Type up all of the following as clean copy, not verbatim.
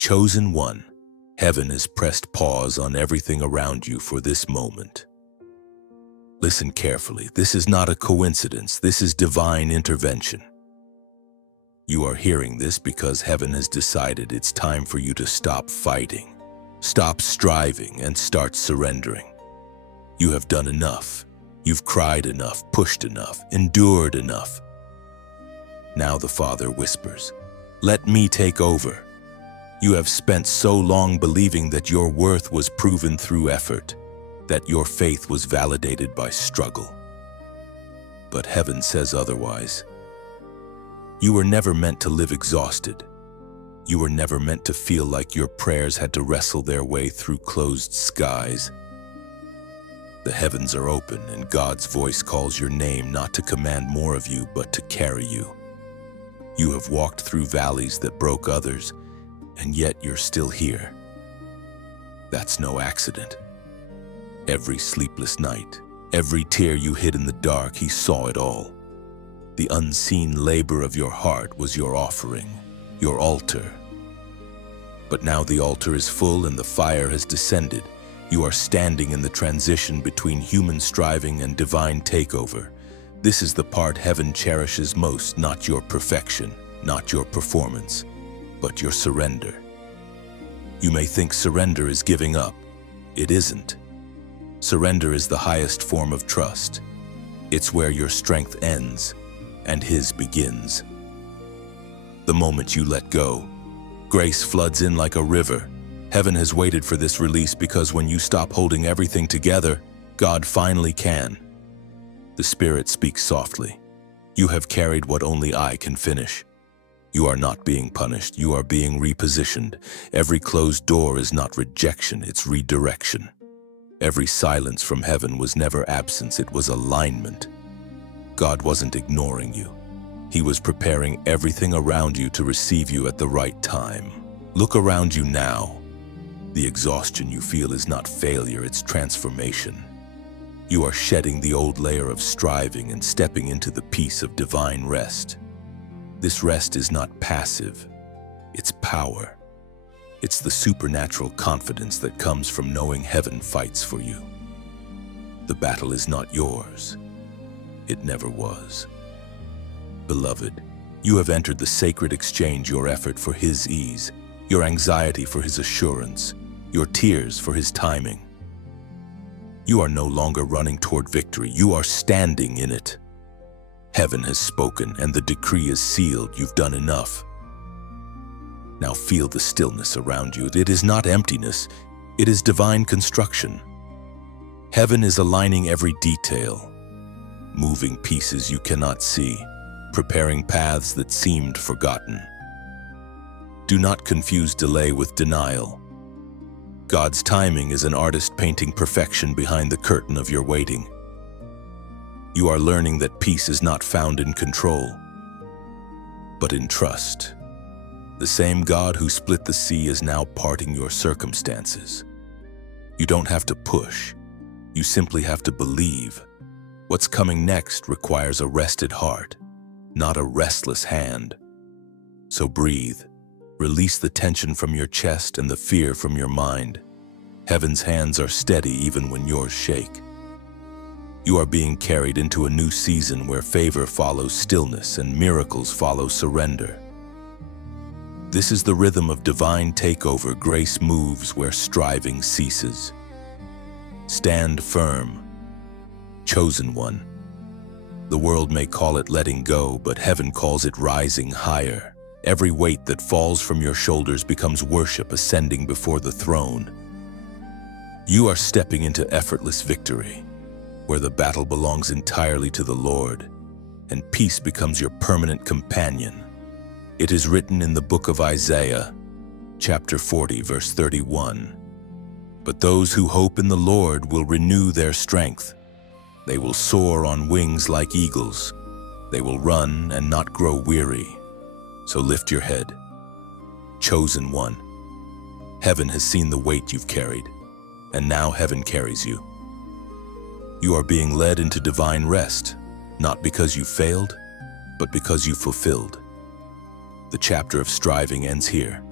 Chosen one, heaven has pressed pause on everything around you for this moment. Listen carefully. This is not a coincidence. This is divine intervention. You are hearing this because heaven has decided it's time for you to stop fighting, stop striving, and start surrendering. You have done enough. You've cried enough, pushed enough, endured enough. Now the Father whispers, "Let me take over." You have spent so long believing that your worth was proven through effort, that your faith was validated by struggle. But heaven says otherwise. You were never meant to live exhausted. You were never meant to feel like your prayers had to wrestle their way through closed skies. The heavens are open, and God's voice calls your name not to command more of you, but to carry you. You have walked through valleys that broke others, and yet you're still here. That's no accident. Every sleepless night, every tear you hid in the dark, He saw it all. The unseen labor of your heart was your offering, your altar. But now the altar is full and the fire has descended. You are standing in the transition between human striving and divine takeover. This is the part heaven cherishes most, not your perfection, not your performance, but your surrender. You may think surrender is giving up. It isn't. Surrender is the highest form of trust. It's where your strength ends and His begins. The moment you let go, grace floods in like a river. Heaven has waited for this release because when you stop holding everything together, God finally can. The Spirit speaks softly. You have carried what only I can finish. You are not being punished. You are being repositioned. Every closed door is not rejection, it's redirection. Every silence from heaven was never absence, it was alignment. God wasn't ignoring you. He was preparing everything around you to receive you at the right time. Look around you now. The exhaustion you feel is not failure, it's transformation. You are shedding the old layer of striving and stepping into the peace of divine rest. This rest is not passive, it's power. It's the supernatural confidence that comes from knowing heaven fights for you. The battle is not yours. It never was. Beloved, you have entered the sacred exchange, your effort for His ease, your anxiety for His assurance, your tears for His timing. You are no longer running toward victory, you are standing in it. Heaven has spoken and the decree is sealed. You've done enough. Now feel the stillness around you. It is not emptiness, it is divine construction. Heaven is aligning every detail, moving pieces you cannot see, preparing paths that seemed forgotten. Do not confuse delay with denial. God's timing is an artist painting perfection behind the curtain of your waiting. You are learning that peace is not found in control, but in trust. The same God who split the sea is now parting your circumstances. You don't have to push. You simply have to believe. What's coming next requires a rested heart, not a restless hand. So breathe. Release the tension from your chest and the fear from your mind. Heaven's hands are steady even when yours shake. You are being carried into a new season where favor follows stillness and miracles follow surrender. This is the rhythm of divine takeover. Grace moves where striving ceases. Stand firm, chosen one. The world may call it letting go, but heaven calls it rising higher. Every weight that falls from your shoulders becomes worship ascending before the throne. You are stepping into effortless victory, where the battle belongs entirely to the Lord, and peace becomes your permanent companion. It is written in the book of Isaiah, chapter 40, verse 31. But those who hope in the Lord will renew their strength. They will soar on wings like eagles. They will run and not grow weary. So lift your head. Chosen one. Heaven has seen the weight you've carried, and now heaven carries you. You are being led into divine rest, not because you failed, but because you fulfilled. The chapter of striving ends here.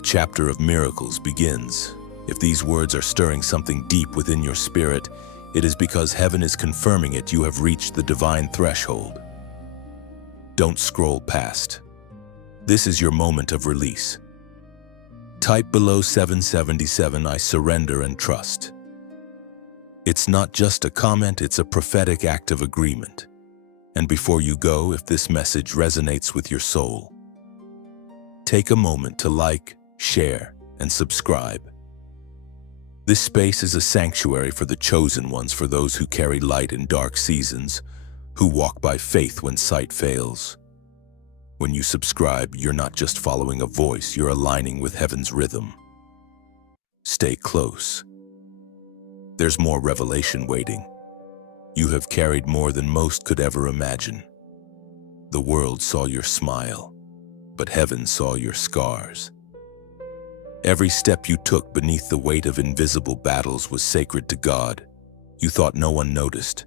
The chapter of miracles begins. If these words are stirring something deep within your spirit, it is because heaven is confirming it. You have reached the divine threshold. Don't scroll past. This is your moment of release. Type below 777, I surrender and trust. It's not just a comment, it's a prophetic act of agreement. And before you go, if this message resonates with your soul, take a moment to like, share, and subscribe. This space is a sanctuary for the chosen ones, for those who carry light in dark seasons, who walk by faith when sight fails. When you subscribe, you're not just following a voice, you're aligning with heaven's rhythm. Stay close. There's more revelation waiting. You have carried more than most could ever imagine. The world saw your smile, but heaven saw your scars. Every step you took beneath the weight of invisible battles was sacred to God. You thought no one noticed.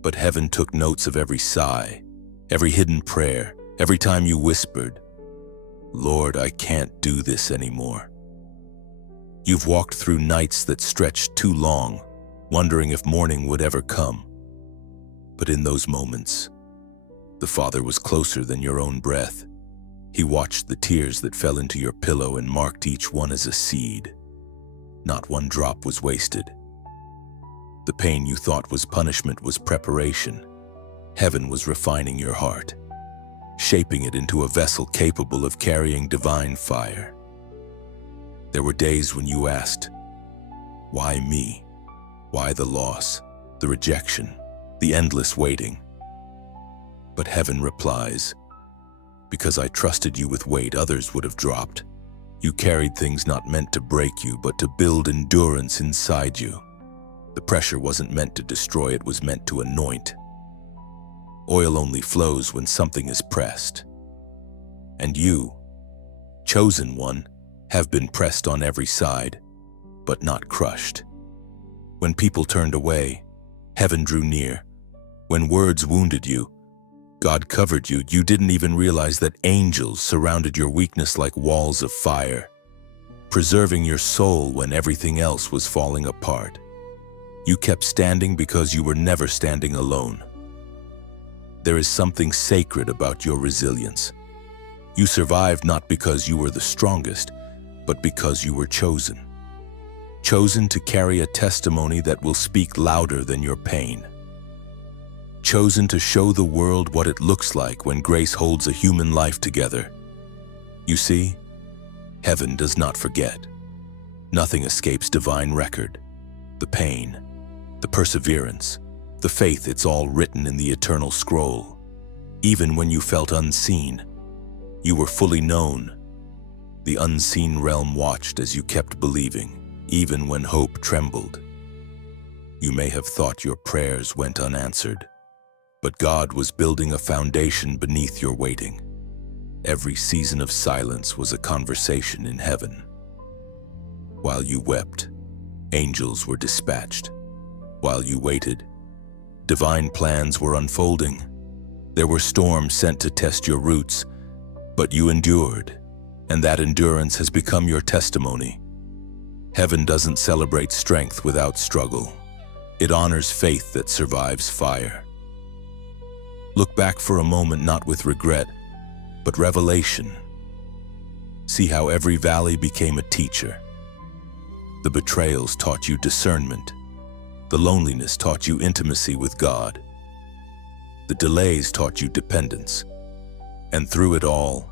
But heaven took notes of every sigh, every hidden prayer, every time you whispered, "Lord, I can't do this anymore." You've walked through nights that stretched too long, wondering if morning would ever come. But in those moments, the Father was closer than your own breath. He watched the tears that fell into your pillow and marked each one as a seed. Not one drop was wasted. The pain you thought was punishment was preparation. Heaven was refining your heart, shaping it into a vessel capable of carrying divine fire. There were days when you asked, "Why me? Why the loss, the rejection, the endless waiting?" But heaven replies, "Because I trusted you with weight others would have dropped. You carried things not meant to break you, but to build endurance inside you. The pressure wasn't meant to destroy, it was meant to anoint. Oil only flows when something is pressed. And you, chosen one, have been pressed on every side, but not crushed. When people turned away, heaven drew near. When words wounded you, God covered you. You didn't even realize that angels surrounded your weakness like walls of fire, preserving your soul when everything else was falling apart. You kept standing because you were never standing alone. There is something sacred about your resilience. You survived not because you were the strongest, but because you were chosen. Chosen to carry a testimony that will speak louder than your pain. Chosen to show the world what it looks like when grace holds a human life together. You see, heaven does not forget. Nothing escapes divine record. The pain, the perseverance, the faith, it's all written in the eternal scroll. Even when you felt unseen, you were fully known. The unseen realm watched as you kept believing, even when hope trembled. You may have thought your prayers went unanswered, but God was building a foundation beneath your waiting. Every season of silence was a conversation in heaven. While you wept, angels were dispatched. While you waited, divine plans were unfolding. There were storms sent to test your roots, but you endured, and that endurance has become your testimony. Heaven doesn't celebrate strength without struggle. It honors faith that survives fire. Look back for a moment, not with regret, but revelation. See how every valley became a teacher. The betrayals taught you discernment. The loneliness taught you intimacy with God. The delays taught you dependence. And through it all,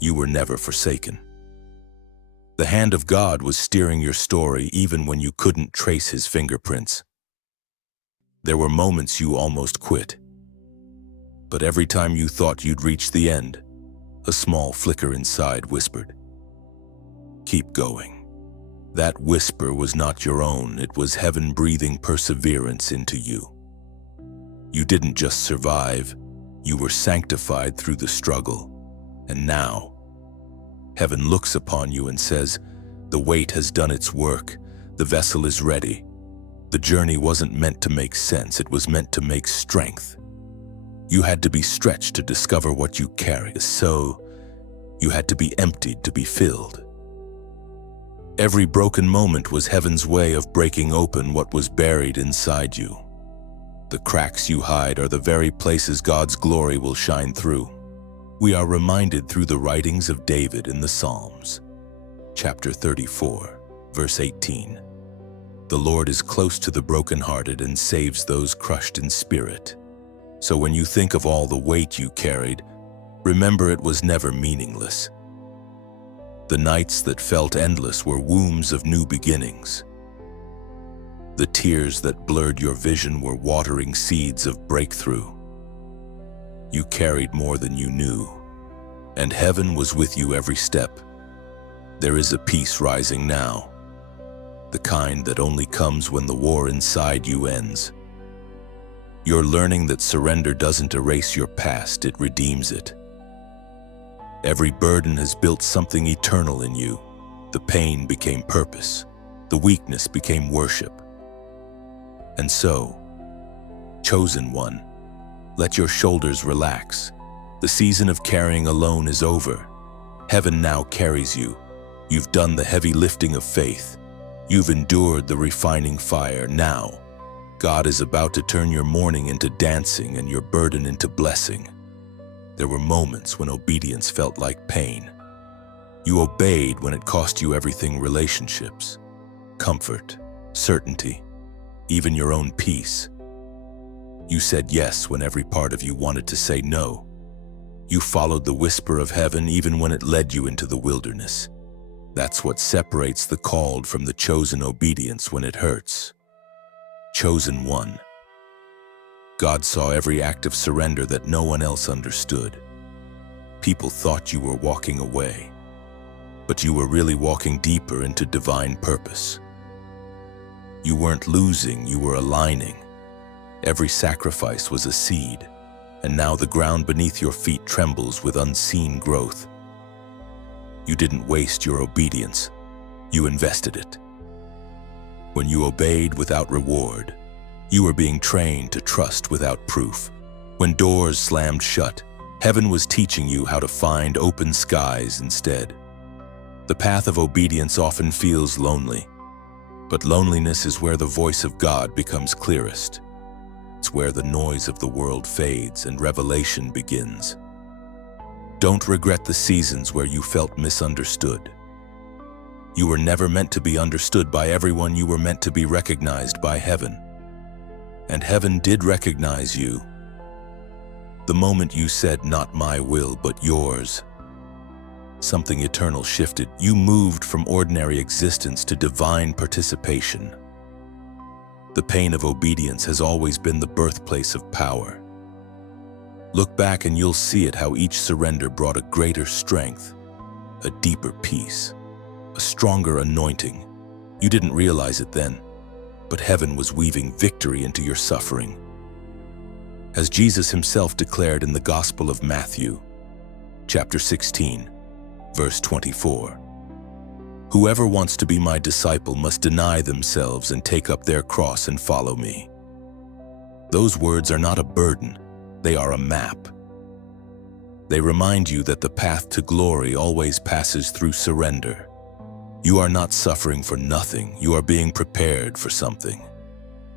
you were never forsaken. The hand of God was steering your story even when you couldn't trace His fingerprints. There were moments you almost quit. But every time you thought you'd reach the end, a small flicker inside whispered, "Keep going." That whisper was not your own, it was heaven breathing perseverance into you. You didn't just survive, you were sanctified through the struggle. And now, heaven looks upon you and says, "The weight has done its work, the vessel is ready." The journey wasn't meant to make sense, it was meant to make strength. You had to be stretched to discover what you carry. So, You had to be emptied to be filled. Every broken moment was heaven's way of breaking open what was buried inside you. The cracks you hide are the very places God's glory will shine through. We are reminded through the writings of David in the Psalms. Chapter 34, verse 18. The Lord is close to the brokenhearted and saves those crushed in spirit. So when you think of all the weight you carried, remember it was never meaningless. The nights that felt endless were wombs of new beginnings. The tears that blurred your vision were watering seeds of breakthrough. You carried more than you knew, and heaven was with you every step. There is a peace rising now, the kind that only comes when the war inside you ends. You're learning that surrender doesn't erase your past, it redeems it. Every burden has built something eternal in you. The pain became purpose. The weakness became worship. And so, chosen one, let your shoulders relax. The season of carrying alone is over. Heaven now carries you. You've done the heavy lifting of faith. You've endured the refining fire. Now, God is about to turn your mourning into dancing and your burden into blessing. There were moments when obedience felt like pain. You obeyed when it cost you everything: relationships, comfort, certainty, even your own peace. You said yes when every part of you wanted to say no. You followed the whisper of heaven even when it led you into the wilderness. That's what separates the called from the chosen: obedience when it hurts. Chosen one. God saw every act of surrender that no one else understood. People thought you were walking away, but you were really walking deeper into divine purpose. You weren't losing, you were aligning. Every sacrifice was a seed, and now the ground beneath your feet trembles with unseen growth. You didn't waste your obedience, you invested it. When you obeyed without reward, you were being trained to trust without proof. When doors slammed shut, heaven was teaching you how to find open skies instead. The path of obedience often feels lonely, but loneliness is where the voice of God becomes clearest. It's where the noise of the world fades and revelation begins. Don't regret the seasons where you felt misunderstood. You were never meant to be understood by everyone. You were meant to be recognized by heaven. And heaven did recognize you. The moment you said, "Not my will, but yours," something eternal shifted. You moved from ordinary existence to divine participation. The pain of obedience has always been the birthplace of power. Look back and you'll see it, how each surrender brought a greater strength, a deeper peace, a stronger anointing. You didn't realize it then, but heaven was weaving victory into your suffering. As Jesus himself declared in the Gospel of Matthew, chapter 16, verse 24, "Whoever wants to be my disciple must deny themselves and take up their cross and follow me." Those words are not a burden, they are a map. They remind you that the path to glory always passes through surrender. You are not suffering for nothing, you are being prepared for something.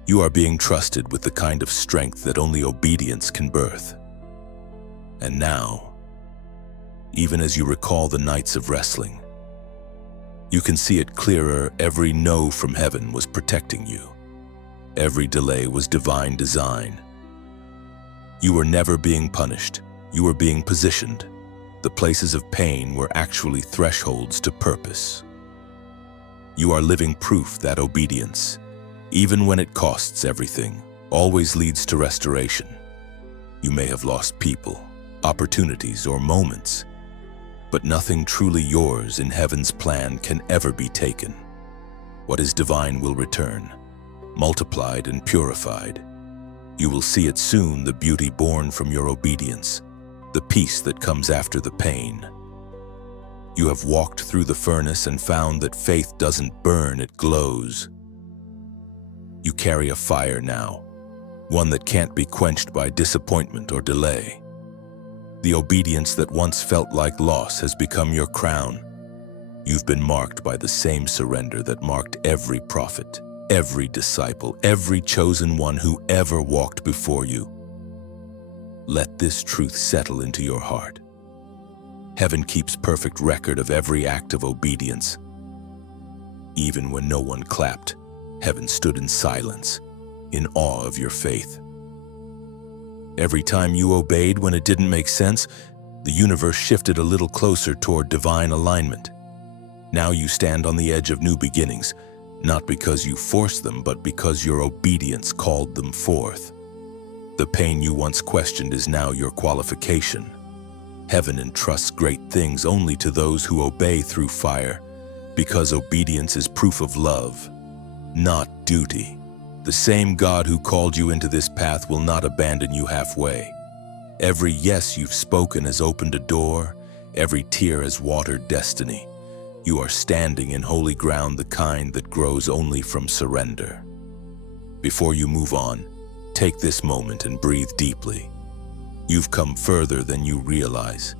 You are being trusted with the kind of strength that only obedience can birth. And now, even as you recall the nights of wrestling, you can see it clearer. Every no from heaven was protecting you. Every delay was divine design. You were never being punished, you were being positioned. The places of pain were actually thresholds to purpose. You are living proof that obedience, even when it costs everything, always leads to restoration. You may have lost people, opportunities, or moments, but nothing truly yours in heaven's plan can ever be taken. What is divine will return, multiplied and purified. You will see it soon, the beauty born from your obedience, the peace that comes after the pain. You have walked through the furnace and found that faith doesn't burn, it glows. You carry a fire now, one that can't be quenched by disappointment or delay. The obedience that once felt like loss has become your crown. You've been marked by the same surrender that marked every prophet, every disciple, every chosen one who ever walked before you. Let this truth settle into your heart. Heaven keeps perfect record of every act of obedience. Even when no one clapped, heaven stood in silence, in awe of your faith. Every time you obeyed when it didn't make sense, the universe shifted a little closer toward divine alignment. Now you stand on the edge of new beginnings, not because you forced them, but because your obedience called them forth. The pain you once questioned is now your qualification. Heaven entrusts great things only to those who obey through fire, because obedience is proof of love, not duty. The same God who called you into this path will not abandon you halfway. Every yes you've spoken has opened a door, every tear has watered destiny. You are standing in holy ground, the kind that grows only from surrender. Before you move on, take this moment and breathe deeply. You've come further than you realize.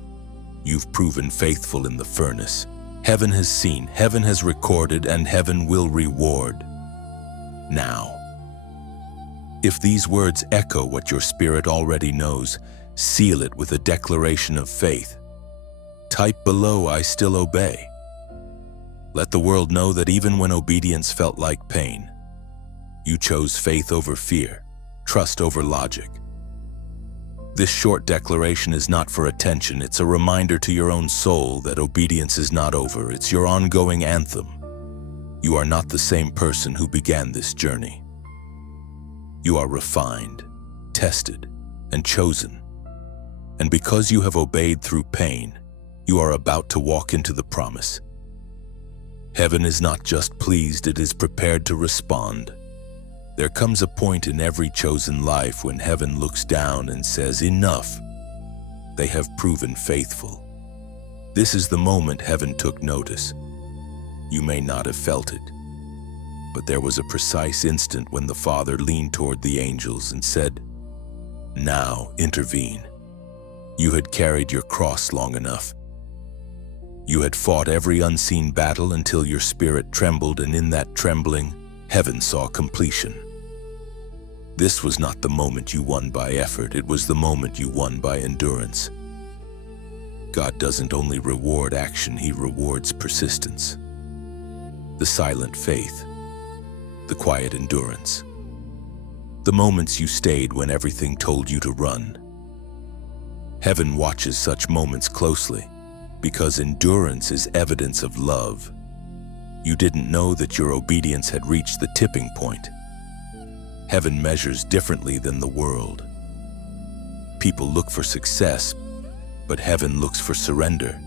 You've proven faithful in the furnace. Heaven has seen, heaven has recorded, and heaven will reward. Now, if these words echo what your spirit already knows, seal it with a declaration of faith. Type below, "I still obey." Let the world know that even when obedience felt like pain, you chose faith over fear, trust over logic. This short declaration is not for attention, it's a reminder to your own soul that obedience is not over, it's your ongoing anthem. You are not the same person who began this journey. You are refined, tested, and chosen. And because you have obeyed through pain, you are about to walk into the promise. Heaven is not just pleased, it is prepared to respond. There comes a point in every chosen life when heaven looks down and says, "Enough." They have proven faithful. This is the moment heaven took notice. You may not have felt it, but there was a precise instant when the Father leaned toward the angels and said, "Now intervene." You had carried your cross long enough. You had fought every unseen battle until your spirit trembled, and in that trembling, heaven saw completion. This was not the moment you won by effort, it was the moment you won by endurance. God doesn't only reward action, He rewards persistence. The silent faith, the quiet endurance, the moments you stayed when everything told you to run. Heaven watches such moments closely, because endurance is evidence of love. You didn't know that your obedience had reached the tipping point. Heaven measures differently than the world. People look for success, but heaven looks for surrender.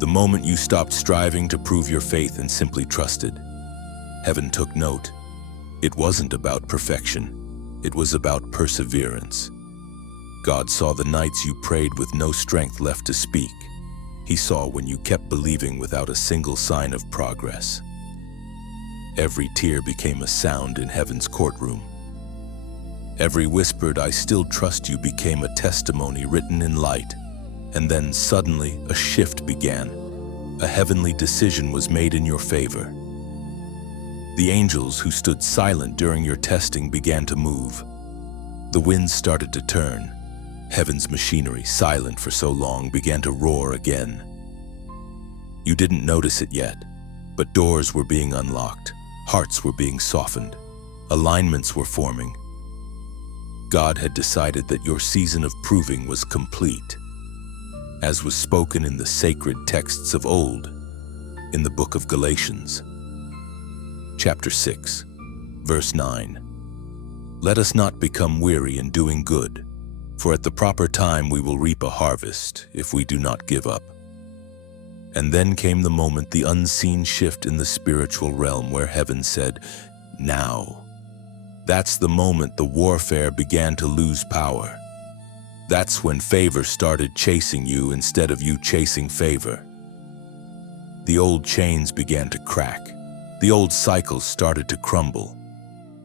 The moment you stopped striving to prove your faith and simply trusted, heaven took note. It wasn't about perfection, it was about perseverance. God saw the nights you prayed with no strength left to speak. He saw when you kept believing without a single sign of progress. Every tear became a sound in heaven's courtroom. Every whispered "I still trust you" became a testimony written in light. And then suddenly a shift began. A heavenly decision was made in your favor. The angels who stood silent during your testing began to move. The winds started to turn. Heaven's machinery, silent for so long, began to roar again. You didn't notice it yet, but doors were being unlocked, hearts were being softened, alignments were forming. God had decided that your season of proving was complete, as was spoken in the sacred texts of old, in the book of Galatians. Chapter 6, verse 9. Let us not become weary in doing good, for at the proper time we will reap a harvest if we do not give up. And then came the moment, the unseen shift in the spiritual realm where heaven said, "Now." That's the moment the warfare began to lose power. That's when favor started chasing you instead of you chasing favor. The old chains began to crack. The old cycles started to crumble.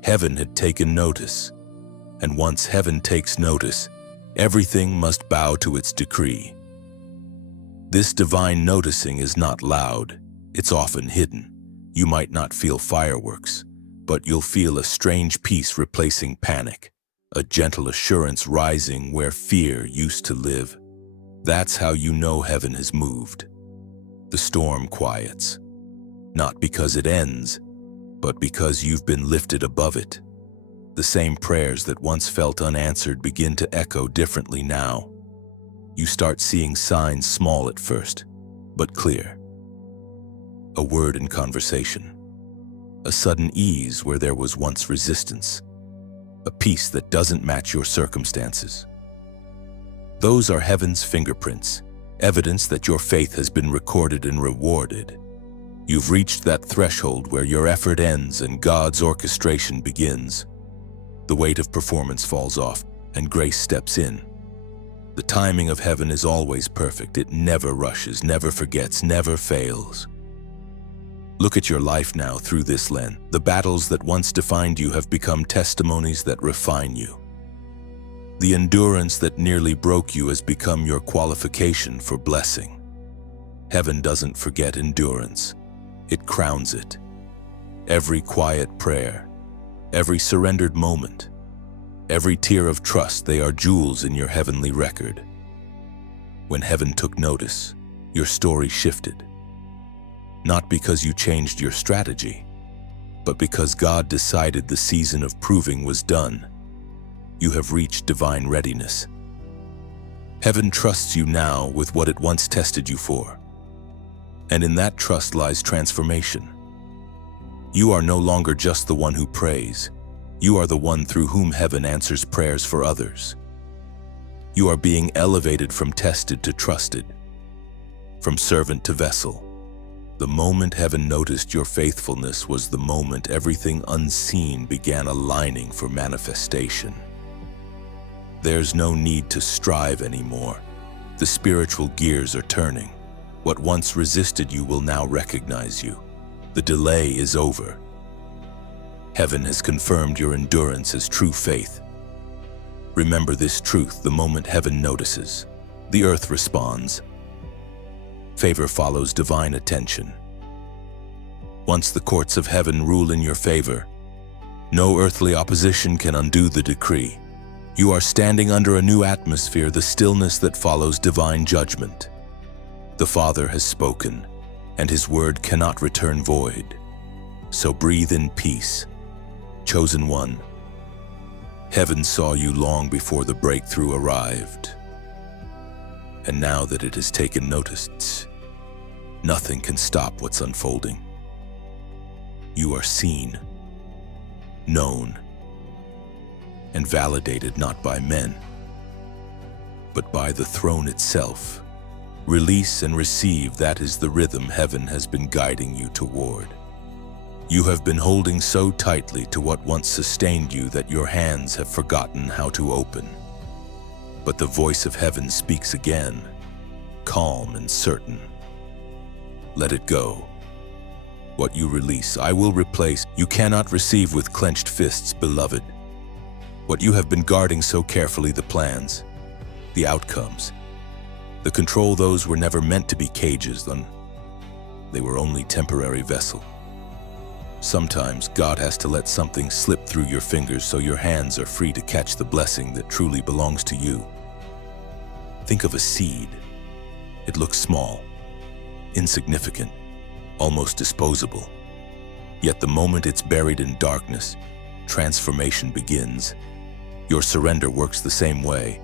Heaven had taken notice. And once heaven takes notice, Everything must bow to its decree. This divine noticing is not loud, it's often hidden. You might not feel fireworks, but you'll feel a strange peace replacing panic, a gentle assurance rising where fear used to live. That's how you know heaven has moved. The storm quiets, not because it ends, but because you've been lifted above it. The same prayers that once felt unanswered begin to echo differently now. You start seeing signs small at first, but clear. A word in conversation, a sudden ease where there was once resistance, a peace that doesn't match your circumstances. Those are heaven's fingerprints, evidence that your faith has been recorded and rewarded. You've reached that threshold where your effort ends and God's orchestration begins. The weight of performance falls off and grace steps in. The timing of heaven is always perfect. It never rushes, never forgets, never fails. Look at your life now through this lens. The battles that once defined you have become testimonies that refine you. The endurance that nearly broke you has become your qualification for blessing. Heaven doesn't forget endurance. It crowns it. Every quiet prayer, every surrendered moment, every tear of trust, they are jewels in your heavenly record. When heaven took notice, your story shifted. Not because you changed your strategy, but because God decided the season of proving was done. You have reached divine readiness. Heaven trusts you now with what it once tested you for. And in that trust lies transformation. You are no longer just the one who prays. You are the one through whom heaven answers prayers for others. You are being elevated from tested to trusted, from servant to vessel. The moment heaven noticed your faithfulness was the moment everything unseen began aligning for manifestation. There's no need to strive anymore. The spiritual gears are turning. What once resisted you will now recognize you. The delay is over. Heaven has confirmed your endurance as true faith. Remember this truth: the moment heaven notices, the earth responds. Favor follows divine attention. Once the courts of heaven rule in your favor, no earthly opposition can undo the decree. You are standing under a new atmosphere, the stillness that follows divine judgment. The Father has spoken, and His word cannot return void. So breathe in peace. Chosen one, heaven saw you long before the breakthrough arrived. And now that it has taken notice, nothing can stop what's unfolding. You are seen, known, and validated not by men, but by the throne itself. Release and receive, that is the rhythm heaven has been guiding you toward. You have been holding so tightly to what once sustained you that your hands have forgotten how to open. But the voice of heaven speaks again, calm and certain. Let it go. What you release, I will replace. You cannot receive with clenched fists, beloved. What you have been guarding so carefully, the plans, the outcomes, the control, those were never meant to be cages, then they were only temporary vessel. Sometimes God has to let something slip through your fingers so your hands are free to catch the blessing that truly belongs to you. Think of a seed. It looks small, insignificant, almost disposable. Yet the moment it's buried in darkness, transformation begins. Your surrender works the same way.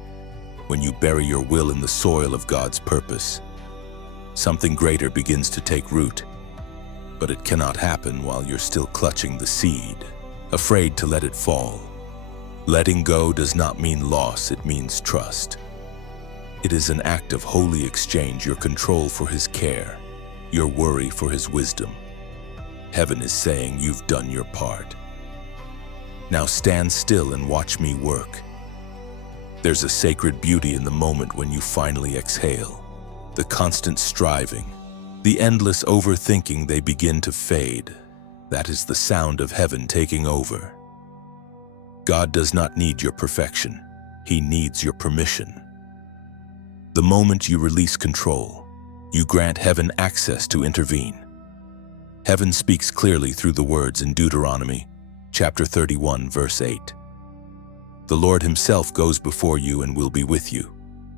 When you bury your will in the soil of God's purpose, something greater begins to take root. But it cannot happen while you're still clutching the seed, afraid to let it fall. Letting go does not mean loss, it means trust. It is an act of holy exchange, your control for His care, your worry for His wisdom. Heaven is saying you've done your part. Now stand still and watch me work. There's a sacred beauty in the moment when you finally exhale. The constant striving, the endless overthinking, they begin to fade. That is the sound of heaven taking over. God does not need your perfection. He needs your permission. The moment you release control, you grant heaven access to intervene. Heaven speaks clearly through the words in Deuteronomy, chapter 31, verse 8. The Lord himself goes before you and will be with you.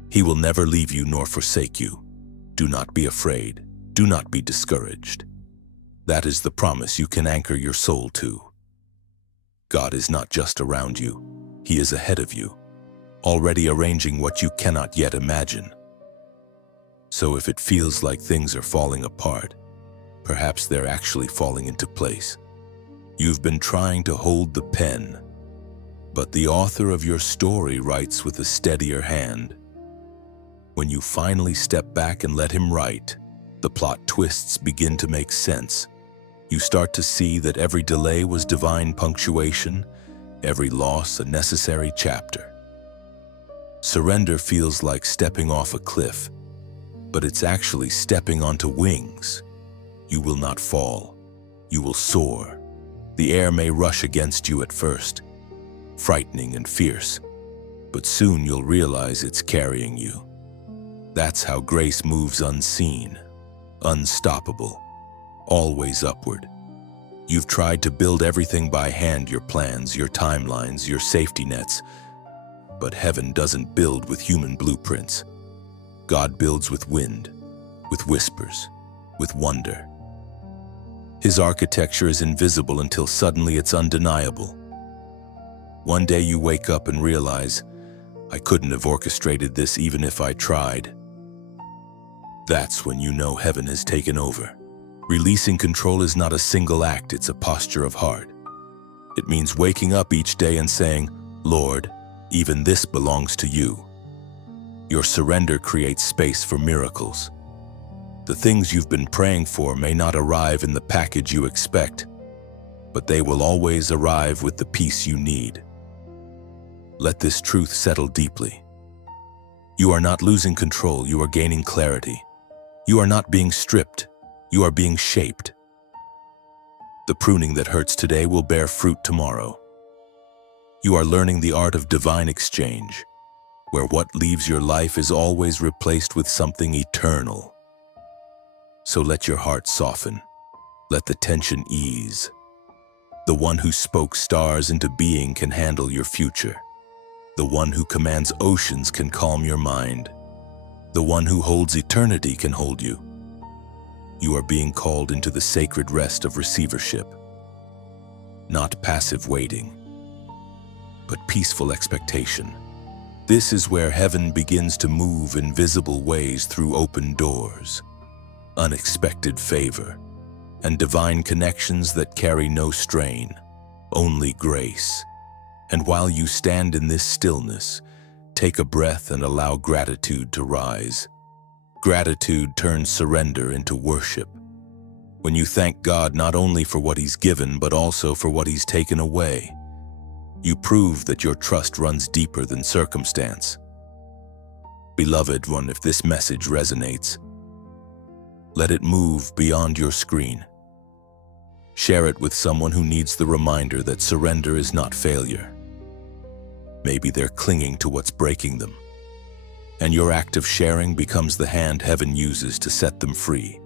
He will never leave you nor forsake you. Do not be afraid. Do not be discouraged. That is the promise you can anchor your soul to. God is not just around you. He is ahead of you, already arranging what you cannot yet imagine. So if it feels like things are falling apart, perhaps they're actually falling into place. You've been trying to hold the pen, but the author of your story writes with a steadier hand. When you finally step back and let him write, the plot twists begin to make sense. You start to see that every delay was divine punctuation, every loss a necessary chapter. Surrender feels like stepping off a cliff, but it's actually stepping onto wings. You will not fall. You will soar. The air may rush against you at first, frightening and fierce, but soon you'll realize it's carrying you. That's how grace moves unseen, unstoppable, always upward. You've tried to build everything by hand, your plans, your timelines, your safety nets, but heaven doesn't build with human blueprints. God builds with wind, with whispers, with wonder. His architecture is invisible until suddenly it's undeniable. One day you wake up and realize, I couldn't have orchestrated this even if I tried. That's when you know heaven has taken over. Releasing control is not a single act, it's a posture of heart. It means waking up each day and saying, Lord, even this belongs to you. Your surrender creates space for miracles. The things you've been praying for may not arrive in the package you expect, but they will always arrive with the peace you need. Let this truth settle deeply. You are not losing control, you are gaining clarity. You are not being stripped, you are being shaped. The pruning that hurts today will bear fruit tomorrow. You are learning the art of divine exchange, where what leaves your life is always replaced with something eternal. So let your heart soften. Let the tension ease. The one who spoke stars into being can handle your future. The one who commands oceans can calm your mind. The one who holds eternity can hold you. You are being called into the sacred rest of receivership. Not passive waiting, but peaceful expectation. This is where heaven begins to move in visible ways through open doors, unexpected favor, and divine connections that carry no strain, only grace. And while you stand in this stillness, take a breath and allow gratitude to rise. Gratitude turns surrender into worship. When you thank God not only for what He's given, but also for what He's taken away, you prove that your trust runs deeper than circumstance. Beloved one, if this message resonates, let it move beyond your screen. Share it with someone who needs the reminder that surrender is not failure. Maybe they're clinging to what's breaking them, and your act of sharing becomes the hand heaven uses to set them free.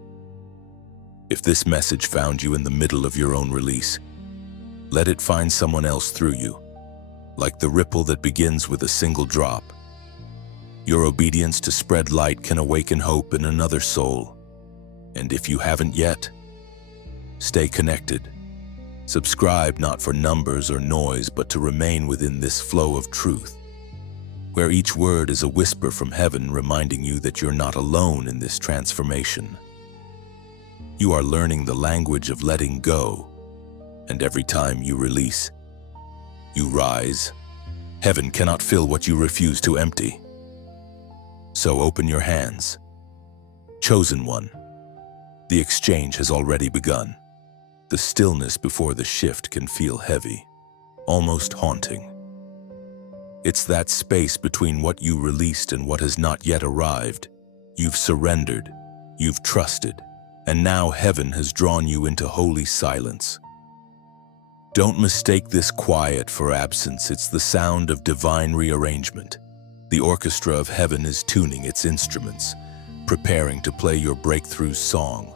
If this message found you in the middle of your own release, let it find someone else through you, like the ripple that begins with a single drop. Your obedience to spread light can awaken hope in another soul. And if you haven't yet, stay connected. Subscribe not for numbers or noise, but to remain within this flow of truth, where each word is a whisper from heaven reminding you that you're not alone in this transformation. You are learning the language of letting go, and every time you release, you rise. Heaven cannot fill what you refuse to empty. So open your hands. Chosen one, the exchange has already begun. The stillness before the shift can feel heavy, almost haunting. It's that space between what you released and what has not yet arrived. You've surrendered, you've trusted, and now heaven has drawn you into holy silence. Don't mistake this quiet for absence. It's the sound of divine rearrangement. The orchestra of heaven is tuning its instruments, preparing to play your breakthrough song.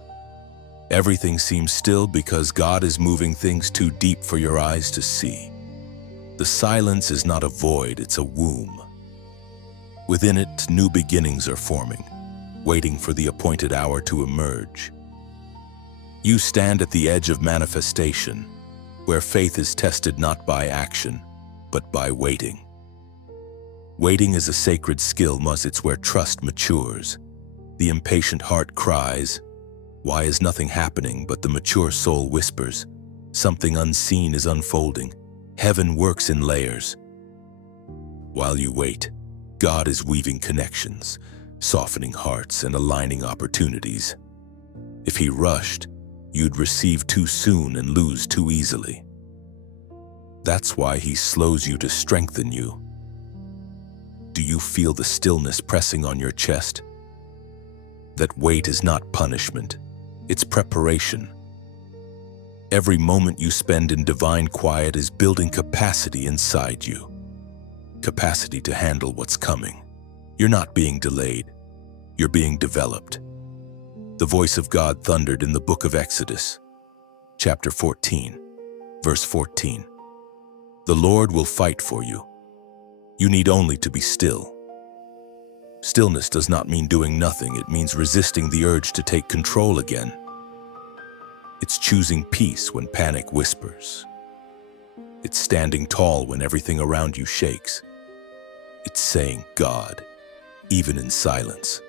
Everything seems still because God is moving things too deep for your eyes to see. The silence is not a void, it's a womb. Within it, new beginnings are forming, waiting for the appointed hour to emerge. You stand at the edge of manifestation, where faith is tested not by action, but by waiting. Waiting is a sacred skill, it's where trust matures. The impatient heart cries, "Why is nothing happening?" But the mature soul whispers, "Something unseen is unfolding." Heaven works in layers. While you wait, God is weaving connections, softening hearts and aligning opportunities. If He rushed, you'd receive too soon and lose too easily. That's why He slows you to strengthen you. Do you feel the stillness pressing on your chest? That wait is not punishment, it's preparation. Every moment you spend in divine quiet is building capacity inside you. Capacity to handle what's coming. You're not being delayed, you're being developed. The voice of God thundered in the book of Exodus, chapter 14, verse 14. The Lord will fight for you. You need only to be still. Stillness does not mean doing nothing, it means resisting the urge to take control again. It's choosing peace when panic whispers. It's standing tall when everything around you shakes. It's saying, "God, even in silence."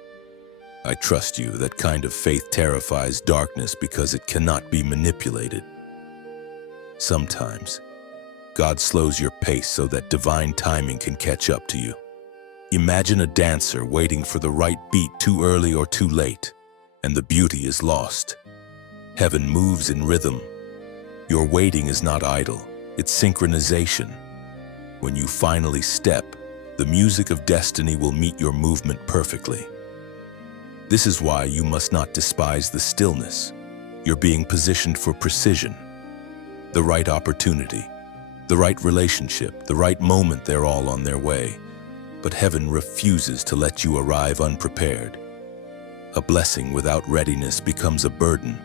I trust you. That kind of faith terrifies darkness because it cannot be manipulated. Sometimes, God slows your pace so that divine timing can catch up to you. Imagine a dancer waiting for the right beat too early or too late, and the beauty is lost. Heaven moves in rhythm. Your waiting is not idle, it's synchronization. When you finally step, the music of destiny will meet your movement perfectly. This is why you must not despise the stillness. You're being positioned for precision. The right opportunity, the right relationship, the right moment, they're all on their way. But heaven refuses to let you arrive unprepared. A blessing without readiness becomes a burden.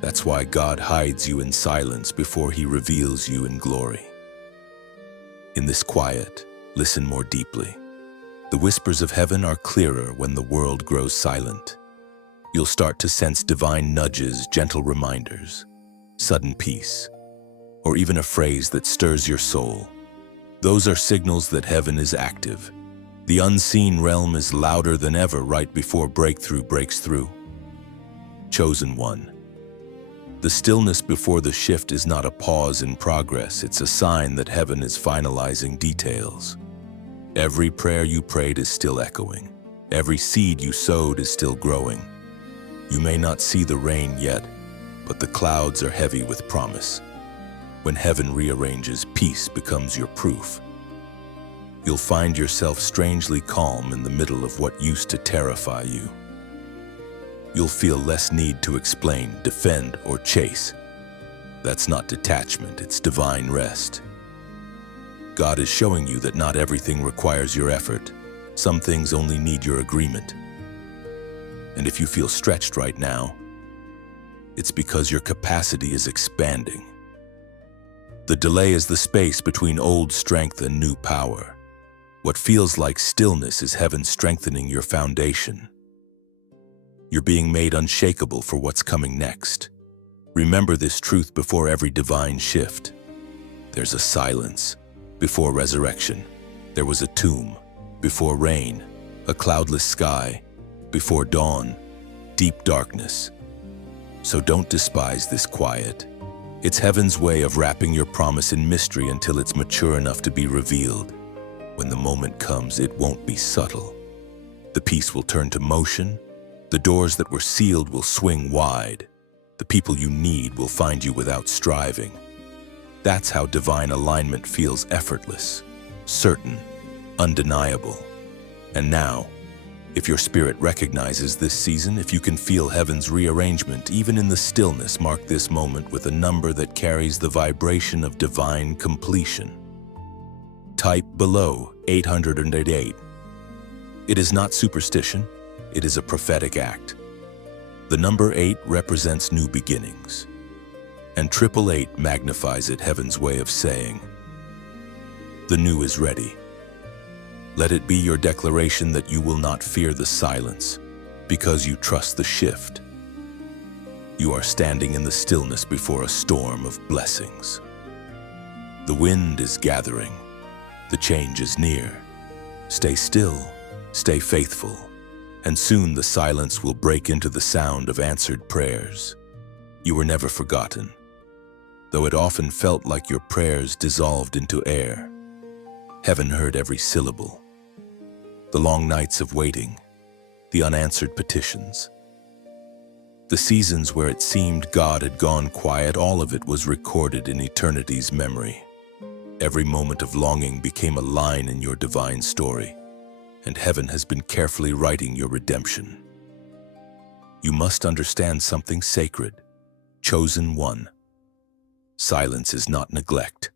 That's why God hides you in silence before He reveals you in glory. In this quiet, listen more deeply. The whispers of heaven are clearer when the world grows silent. You'll start to sense divine nudges, gentle reminders, sudden peace, or even a phrase that stirs your soul. Those are signals that heaven is active. The unseen realm is louder than ever right before breakthrough breaks through. Chosen one. The stillness before the shift is not a pause in progress, it's a sign that heaven is finalizing details. Every prayer you prayed is still echoing. Every seed you sowed is still growing. You may not see the rain yet, but the clouds are heavy with promise. When heaven rearranges, peace becomes your proof. You'll find yourself strangely calm in the middle of what used to terrify you. You'll feel less need to explain, defend, or chase. That's not detachment, it's divine rest. God is showing you that not everything requires your effort. Some things only need your agreement. And if you feel stretched right now, it's because your capacity is expanding. The delay is the space between old strength and new power. What feels like stillness is heaven strengthening your foundation. You're being made unshakable for what's coming next. Remember this truth before every divine shift. There's a silence before resurrection. There was a tomb before rain, a cloudless sky before dawn, deep darkness. So don't despise this quiet. It's heaven's way of wrapping your promise in mystery until it's mature enough to be revealed. When the moment comes, it won't be subtle. The peace will turn to motion. The doors that were sealed will swing wide. The people you need will find you without striving. That's how divine alignment feels: effortless, certain, undeniable. And now, If your spirit recognizes this season, if you can feel heaven's rearrangement, even in the stillness, mark this moment with a number that carries the vibration of divine completion. Type below 888. It is not superstition, it is a prophetic act. The number 8 represents new beginnings, and 888 magnifies it, heaven's way of saying, the new is ready. Let it be your declaration that you will not fear the silence, because you trust the shift. You are standing in the stillness before a storm of blessings. The wind is gathering. The change is near. Stay still, stay faithful, and soon the silence will break into the sound of answered prayers. You were never forgotten, though it often felt like your prayers dissolved into air. Heaven heard every syllable. The long nights of waiting, the unanswered petitions, the seasons where it seemed God had gone quiet, all of it was recorded in eternity's memory. Every moment of longing became a line in your divine story, and heaven has been carefully writing your redemption. You must understand something sacred, chosen one. Silence is not neglect.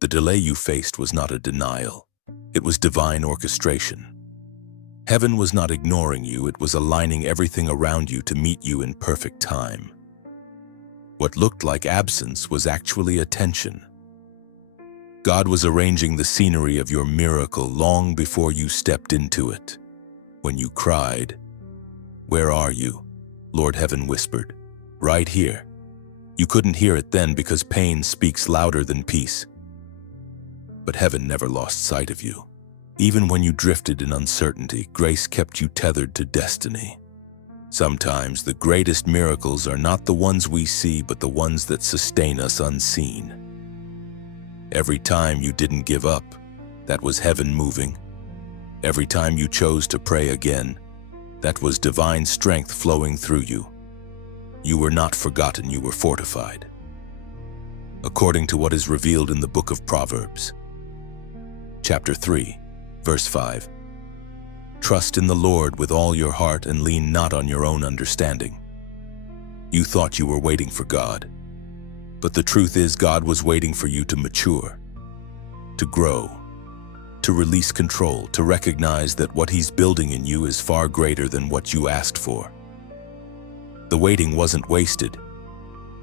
The delay you faced was not a denial. It was divine orchestration. Heaven was not ignoring you, it was aligning everything around you to meet you in perfect time. What looked like absence was actually attention. God was arranging the scenery of your miracle long before you stepped into it. When you cried, "Where are you?" Lord Heaven whispered, "Right here." You couldn't hear it then because pain speaks louder than peace. But heaven never lost sight of you. Even when you drifted in uncertainty, grace kept you tethered to destiny. Sometimes the greatest miracles are not the ones we see, but the ones that sustain us unseen. Every time you didn't give up, that was heaven moving. Every time you chose to pray again, that was divine strength flowing through you. You were not forgotten, you were fortified. According to what is revealed in the book of Proverbs, chapter 3, verse 5, "Trust in the Lord with all your heart and lean not on your own understanding." You thought you were waiting for God, but the truth is God was waiting for you to mature, to grow, to release control, to recognize that what He's building in you is far greater than what you asked for. The waiting wasn't wasted.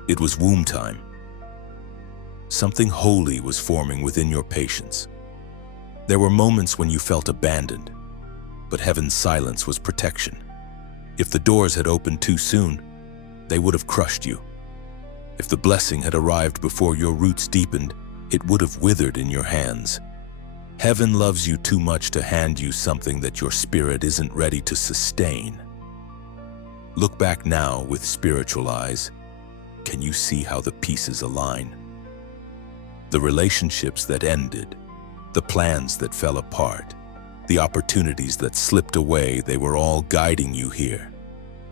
It was womb time. Something holy was forming within your patience. There were moments when you felt abandoned, but heaven's silence was protection. If the doors had opened too soon, they would have crushed you. If the blessing had arrived before your roots deepened, it would have withered in your hands. Heaven loves you too much to hand you something that your spirit isn't ready to sustain. Look back now with spiritual eyes. Can you see how the pieces align? The relationships that ended, the plans that fell apart, the opportunities that slipped away, they were all guiding you here,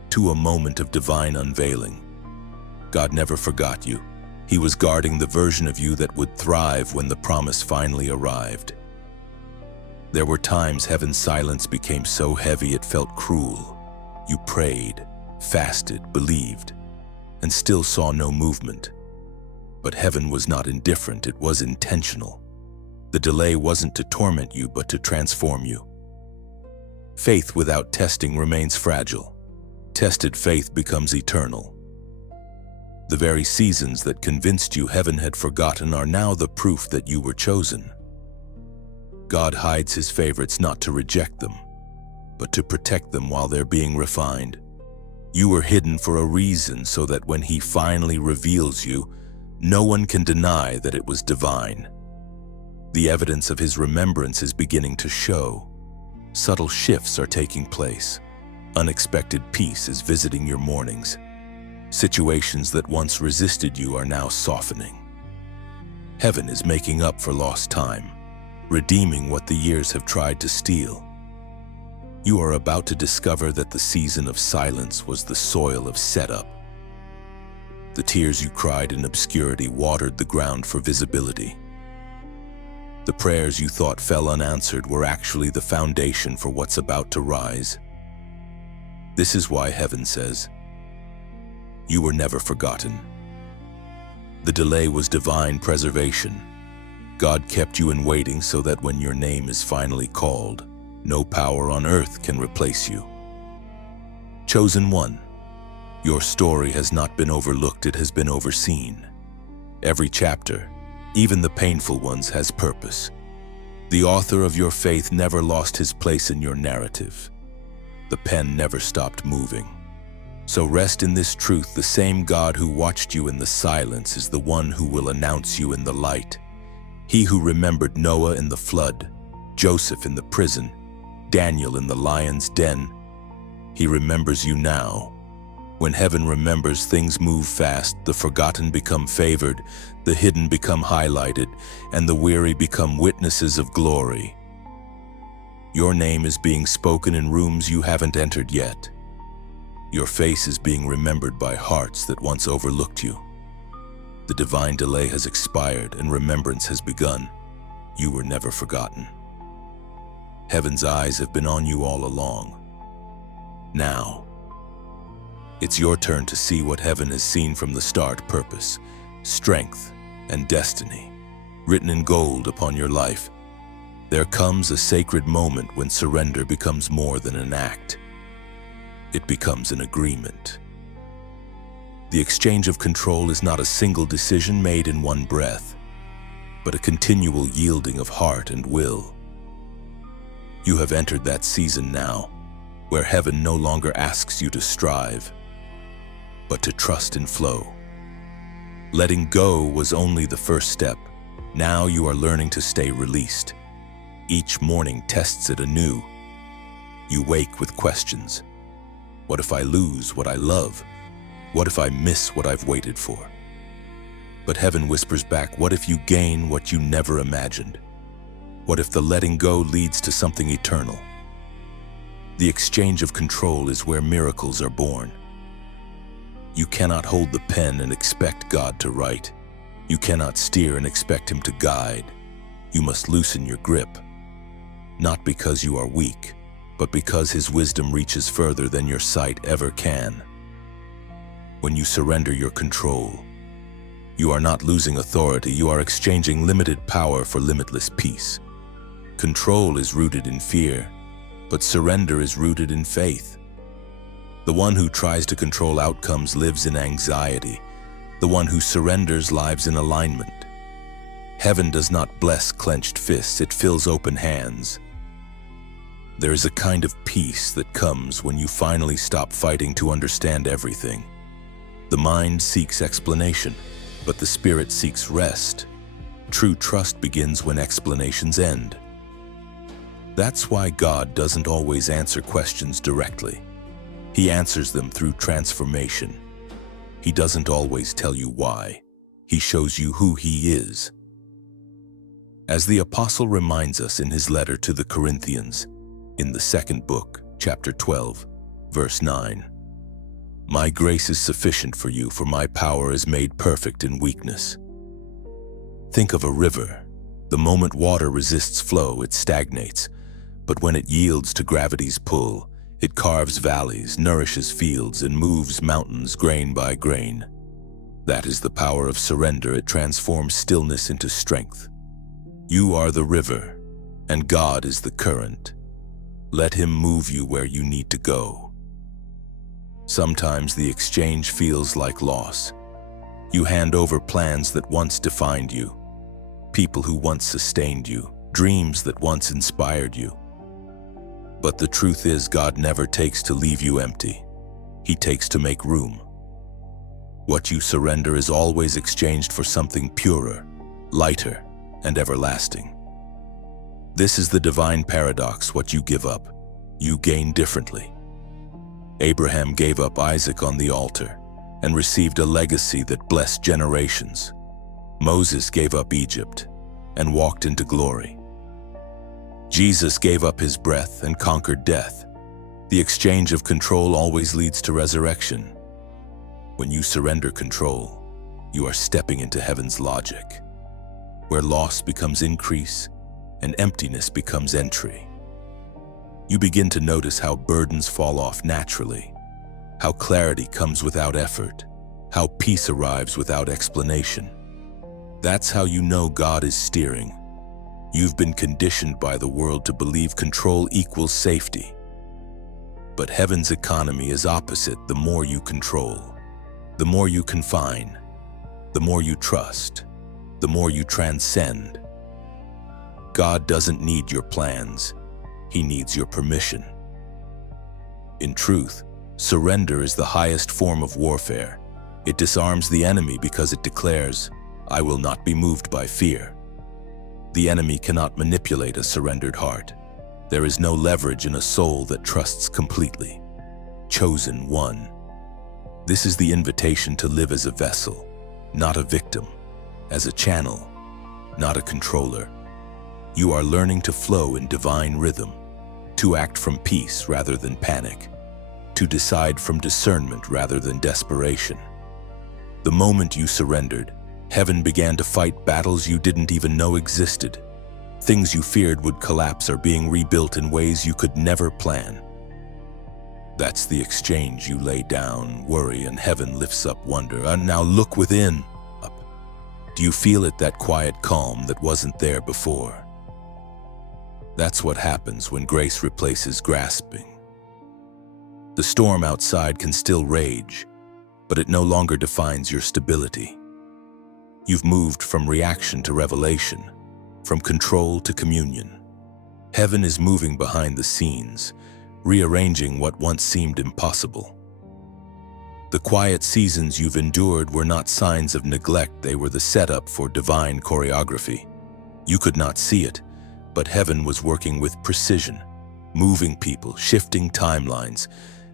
to a moment of divine unveiling. God never forgot you. He was guarding the version of you that would thrive when the promise finally arrived. There were times heaven's silence became so heavy it felt cruel. You prayed, fasted, believed, and still saw no movement. But heaven was not indifferent, it was intentional. The delay wasn't to torment you, but to transform you. Faith without testing remains fragile. Tested faith becomes eternal. The very seasons that convinced you heaven had forgotten are now the proof that you were chosen. God hides His favorites not to reject them, but to protect them while they're being refined. You were hidden for a reason, so that when He finally reveals you, no one can deny that it was divine. The evidence of His remembrance is beginning to show. Subtle shifts are taking place. Unexpected peace is visiting your mornings. Situations that once resisted you are now softening. Heaven is making up for lost time, redeeming what the years have tried to steal. You are about to discover that the season of silence was the soil of setup. The tears you cried in obscurity watered the ground for visibility. The prayers you thought fell unanswered were actually the foundation for what's about to rise. This is why heaven says, "You were never forgotten." The delay was divine preservation. God kept you in waiting so that when your name is finally called, no power on earth can replace you. Chosen one, your story has not been overlooked, it has been overseen. Every chapter, even the painful ones, has purpose. The author of your faith never lost his place in your narrative. The pen never stopped moving. So rest in this truth: the same God who watched you in the silence is the one who will announce you in the light. He who remembered Noah in the flood, Joseph in the prison, Daniel in the lion's den, he remembers you now. When heaven remembers, things move fast. The forgotten become favored, the hidden become highlighted, and the weary become witnesses of glory. Your name is being spoken in rooms you haven't entered yet. Your face is being remembered by hearts that once overlooked you. The divine delay has expired and remembrance has begun. You were never forgotten. Heaven's eyes have been on you all along. Now, it's your turn to see what heaven has seen from the start: purpose, strength, and destiny, written in gold upon your life. There comes a sacred moment when surrender becomes more than an act. It becomes an agreement. The exchange of control is not a single decision made in one breath, but a continual yielding of heart and will. You have entered that season now, where heaven no longer asks you to strive, but to trust and flow. Letting go was only the first step. Now you are learning to stay released. Each morning tests it anew. You wake with questions. What if I lose what I love? What if I miss what I've waited for? But heaven whispers back, what if you gain what you never imagined? What if the letting go leads to something eternal? The exchange of control is where miracles are born. You cannot hold the pen and expect God to write. You cannot steer and expect Him to guide. You must loosen your grip, not because you are weak, but because His wisdom reaches further than your sight ever can. When you surrender your control, you are not losing authority, you are exchanging limited power for limitless peace. Control is rooted in fear, but surrender is rooted in faith. The one who tries to control outcomes lives in anxiety. The one who surrenders lives in alignment. Heaven does not bless clenched fists, it fills open hands. There is a kind of peace that comes when you finally stop fighting to understand everything. The mind seeks explanation, but the spirit seeks rest. True trust begins when explanations end. That's why God doesn't always answer questions directly. He answers them through transformation. He doesn't always tell you why. He shows you who He is. As the apostle reminds us in his letter to the Corinthians, in the second book, chapter 12, verse 9, "My grace is sufficient for you, for my power is made perfect in weakness." Think of a river. The moment water resists flow, it stagnates. But when it yields to gravity's pull, it carves valleys, nourishes fields, and moves mountains grain by grain. That is the power of surrender. It transforms stillness into strength. You are the river, and God is the current. Let Him move you where you need to go. Sometimes the exchange feels like loss. You hand over plans that once defined you, people who once sustained you, dreams that once inspired you. But the truth is, God never takes to leave you empty. He takes to make room. What you surrender is always exchanged for something purer, lighter, and everlasting. This is the divine paradox. What you give up, you gain differently. Abraham gave up Isaac on the altar and received a legacy that blessed generations. Moses gave up Egypt and walked into glory. Jesus gave up his breath and conquered death. The exchange of control always leads to resurrection. When you surrender control, you are stepping into heaven's logic. where loss becomes increase and emptiness becomes entry. You begin to notice how burdens fall off naturally, how clarity comes without effort, how peace arrives without explanation. That's how you know God is steering. You've been conditioned by the world to believe control equals safety. But heaven's economy is opposite. The more you control, the more you confine, the more you trust, the more you transcend. God doesn't need your plans. He needs your permission. In truth, surrender is the highest form of warfare. It disarms the enemy because it declares, "I will not be moved by fear." The enemy cannot manipulate a surrendered heart. There is no leverage in a soul that trusts completely. Chosen one. This is the invitation to live as a vessel, not a victim, as a channel, not a controller. You are learning to flow in divine rhythm, to act from peace rather than panic, to decide from discernment rather than desperation. The moment you surrendered, heaven began to fight battles you didn't even know existed. Things you feared would collapse are being rebuilt in ways you could never plan. That's the exchange. You lay down worry and heaven lifts up wonder. And now look within. Up. Do you feel it, that quiet calm that wasn't there before? That's what happens when grace replaces grasping. The storm outside can still rage, but it no longer defines your stability. You've moved from reaction to revelation, from control to communion. Heaven is moving behind the scenes, rearranging what once seemed impossible. The quiet seasons you've endured were not signs of neglect. They were the setup for divine choreography. You could not see it, but heaven was working with precision, moving people, shifting timelines,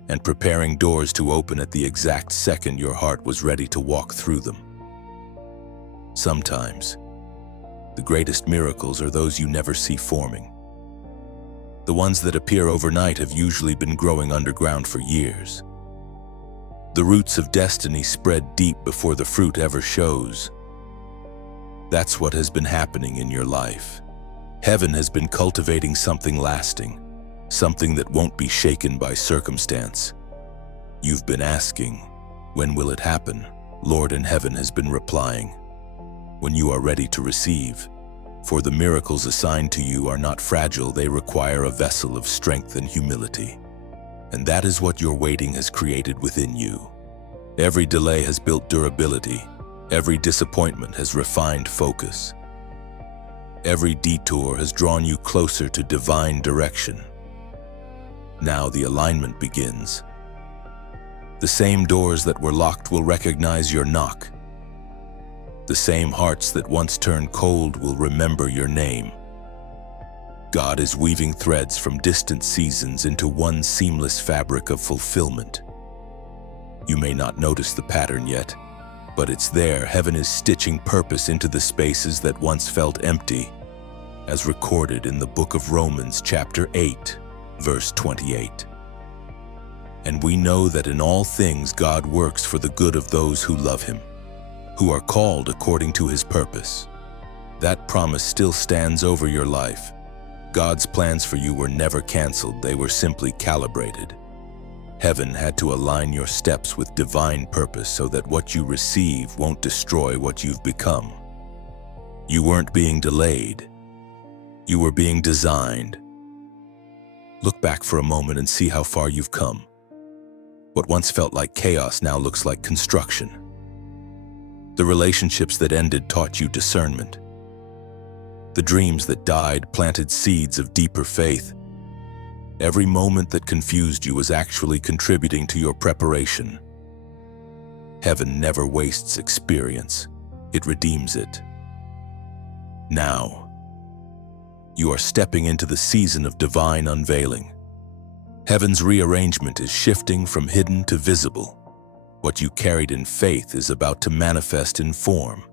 and preparing doors to open at the exact second your heart was ready to walk through them. Sometimes, the greatest miracles are those you never see forming. The ones that appear overnight have usually been growing underground for years. The roots of destiny spread deep before the fruit ever shows. That's what has been happening in your life. Heaven has been cultivating something lasting, something that won't be shaken by circumstance. You've been asking, "When will it happen?" Lord in heaven has been replying, "When you are ready to receive." For the miracles assigned to you are not fragile. They require a vessel of strength and humility. And that is what your waiting has created within you. Every delay has built durability. Every disappointment has refined focus. Every detour has drawn you closer to divine direction. Now the alignment begins. The same doors that were locked will recognize your knock. The same hearts that once turned cold will remember your name. God is weaving threads from distant seasons into one seamless fabric of fulfillment. You may not notice the pattern yet, but it's there. Heaven is stitching purpose into the spaces that once felt empty, as recorded in the book of Romans chapter 8, verse 28. And we know that in all things God works for the good of those who love Him, who are called according to His purpose. That promise still stands over your life. God's plans for you were never canceled. They were simply calibrated. Heaven had to align your steps with divine purpose so that what you receive won't destroy what you've become. You weren't being delayed. You were being designed. Look back for a moment and see how far you've come. What once felt like chaos now looks like construction. The relationships that ended taught you discernment. The dreams that died planted seeds of deeper faith. Every moment that confused you was actually contributing to your preparation. Heaven never wastes experience. It redeems it. Now, you are stepping into the season of divine unveiling. Heaven's rearrangement is shifting from hidden to visible. What you carried in faith is about to manifest in form.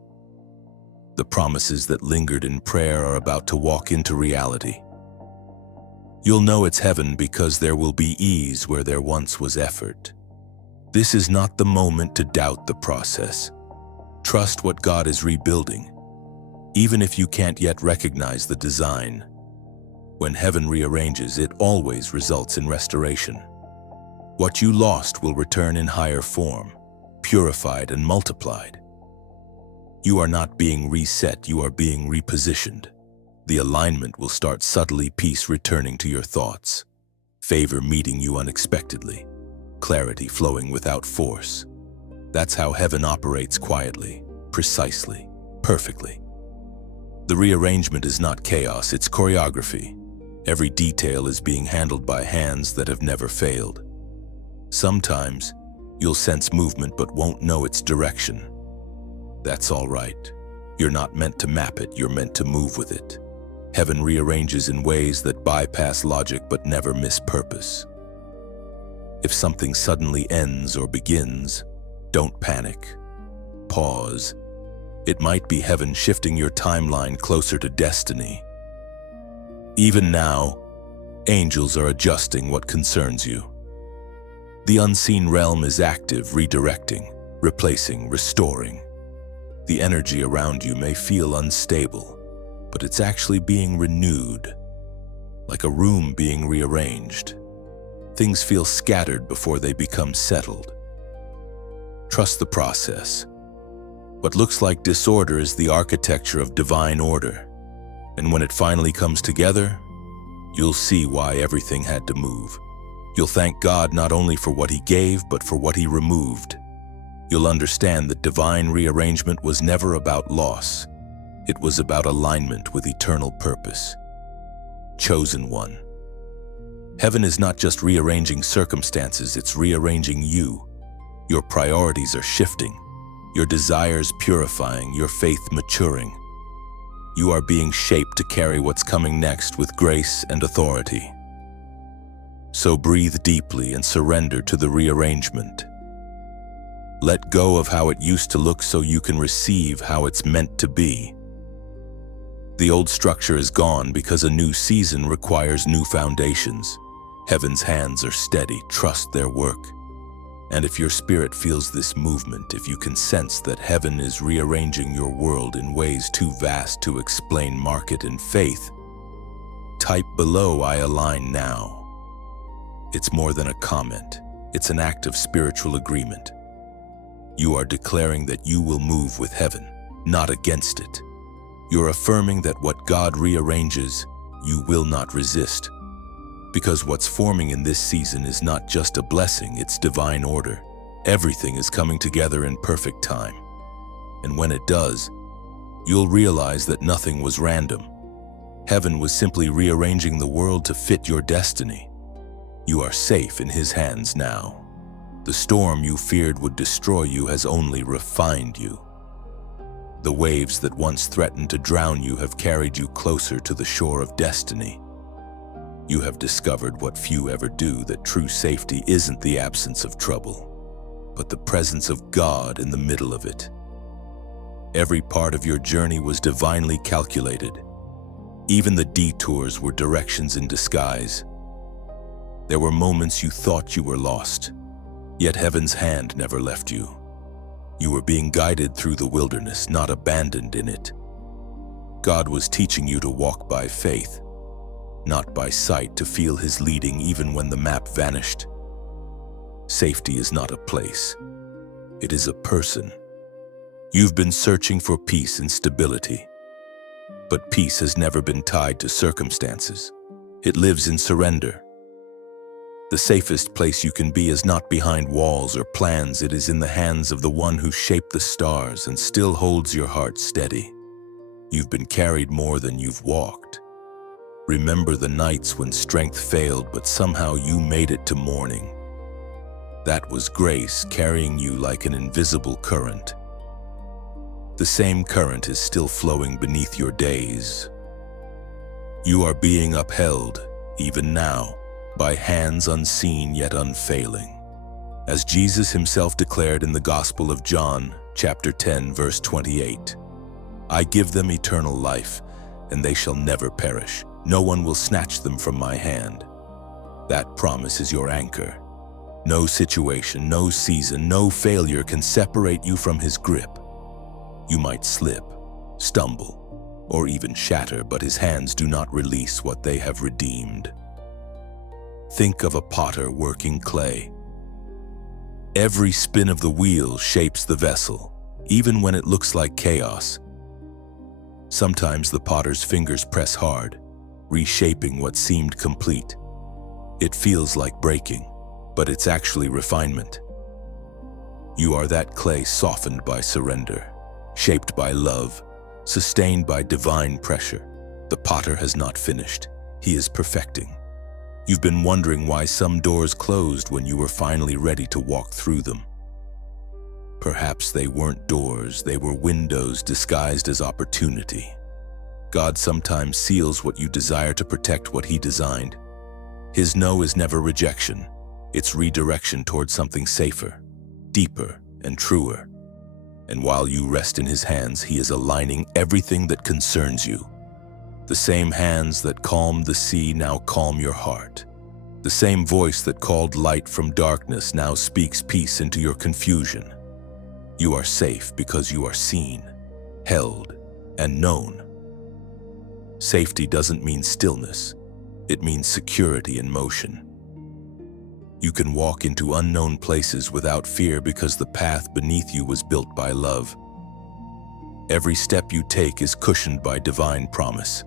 The promises that lingered in prayer are about to walk into reality. You'll know it's heaven because there will be ease where there once was effort. This is not the moment to doubt the process. Trust what God is rebuilding. Even if you can't yet recognize the design, when heaven rearranges, it always results in restoration. What you lost will return in higher form, purified and multiplied. You are not being reset, you are being repositioned. The alignment will start subtly, peace returning to your thoughts, favor meeting you unexpectedly, clarity flowing without force. That's how heaven operates, quietly, precisely, perfectly. The rearrangement is not chaos, it's choreography. Every detail is being handled by hands that have never failed. Sometimes, you'll sense movement but won't know its direction. That's all right. You're not meant to map it, you're meant to move with it. Heaven rearranges in ways that bypass logic but never miss purpose. If something suddenly ends or begins, don't panic. Pause. It might be heaven shifting your timeline closer to destiny. Even now, angels are adjusting what concerns you. The unseen realm is active, redirecting, replacing, restoring. The energy around you may feel unstable, but it's actually being renewed, like a room being rearranged. Things feel scattered before they become settled. Trust the process. What looks like disorder is the architecture of divine order. And when it finally comes together, you'll see why everything had to move. You'll thank God not only for what He gave, but for what He removed. You'll understand that divine rearrangement was never about loss. It was about alignment with eternal purpose. Chosen one. Heaven is not just rearranging circumstances, it's rearranging you. Your priorities are shifting, your desires purifying, your faith maturing. You are being shaped to carry what's coming next with grace and authority. So breathe deeply and surrender to the rearrangement. Let go of how it used to look so you can receive how it's meant to be. The old structure is gone because a new season requires new foundations. Heaven's hands are steady, trust their work. And if your spirit feels this movement, if you can sense that heaven is rearranging your world in ways too vast to explain, mark it in faith, type below, I align now. It's more than a comment. It's an act of spiritual agreement. You are declaring that you will move with heaven, not against it. You're affirming that what God rearranges, you will not resist. Because what's forming in this season is not just a blessing, it's divine order. Everything is coming together in perfect time. And when it does, you'll realize that nothing was random. Heaven was simply rearranging the world to fit your destiny. You are safe in His hands now. The storm you feared would destroy you has only refined you. The waves that once threatened to drown you have carried you closer to the shore of destiny. You have discovered what few ever do, that true safety isn't the absence of trouble, but the presence of God in the middle of it. Every part of your journey was divinely calculated. Even the detours were directions in disguise. There were moments you thought you were lost, yet heaven's hand never left you. You were being guided through the wilderness, not abandoned in it. God was teaching you to walk by faith, not by sight, to feel His leading even when the map vanished. Safety is not a place. It is a person. You've been searching for peace and stability, but peace has never been tied to circumstances. It lives in surrender. The safest place you can be is not behind walls or plans. It is in the hands of the one who shaped the stars and still holds your heart steady. You've been carried more than you've walked. Remember the nights when strength failed, but somehow you made it to morning. That was grace carrying you like an invisible current. The same current is still flowing beneath your days. You are being upheld, even now, by hands unseen yet unfailing. As Jesus Himself declared in the Gospel of John, chapter 10, verse 28, I give them eternal life, and they shall never perish. No one will snatch them from my hand. That promise is your anchor. No situation, no season, no failure can separate you from His grip. You might slip, stumble, or even shatter, but his hands do not release what they have redeemed. Think of a potter working clay. Every spin of the wheel shapes the vessel, even when it looks like chaos. Sometimes the potter's fingers press hard, reshaping what seemed complete. It feels like breaking, but it's actually refinement. You are that clay softened by surrender, shaped by love, sustained by divine pressure. The potter has not finished. He is perfecting. You've been wondering why some doors closed when you were finally ready to walk through them. Perhaps they weren't doors, they were windows disguised as opportunity. God sometimes seals what you desire to protect what He designed. His no is never rejection. It's redirection towards something safer, deeper, and truer. And while you rest in His hands, He is aligning everything that concerns you. The same hands that calmed the sea now calm your heart. The same voice that called light from darkness now speaks peace into your confusion. You are safe because you are seen, held, and known. Safety doesn't mean stillness. It means security in motion. You can walk into unknown places without fear because the path beneath you was built by love. Every step you take is cushioned by divine promise.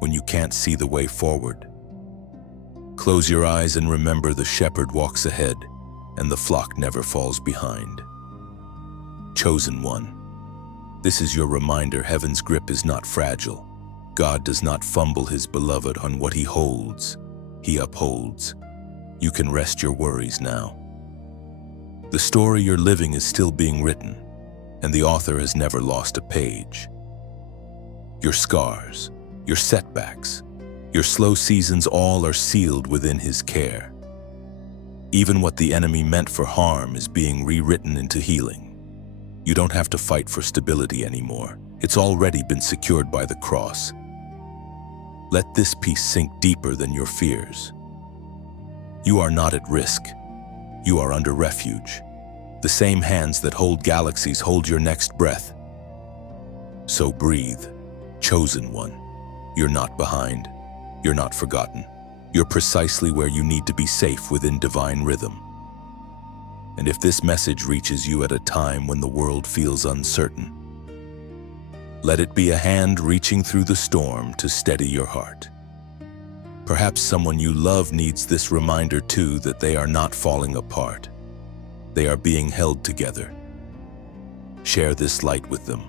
When you can't see the way forward, close your eyes and remember the shepherd walks ahead and the flock never falls behind. Chosen one, this is your reminder heaven's grip is not fragile. God does not fumble His beloved on what He holds. He upholds. You can rest your worries now. The story you're living is still being written, and the author has never lost a page. Your scars, your setbacks, your slow seasons, all are sealed within His care. Even what the enemy meant for harm is being rewritten into healing. You don't have to fight for stability anymore. It's already been secured by the cross. Let this peace sink deeper than your fears. You are not at risk. You are under refuge. The same hands that hold galaxies hold your next breath. So breathe, chosen one. You're not behind. You're not forgotten. You're precisely where you need to be, safe within divine rhythm. And if this message reaches you at a time when the world feels uncertain, let it be a hand reaching through the storm to steady your heart. Perhaps someone you love needs this reminder too, that they are not falling apart. They are being held together. Share this light with them.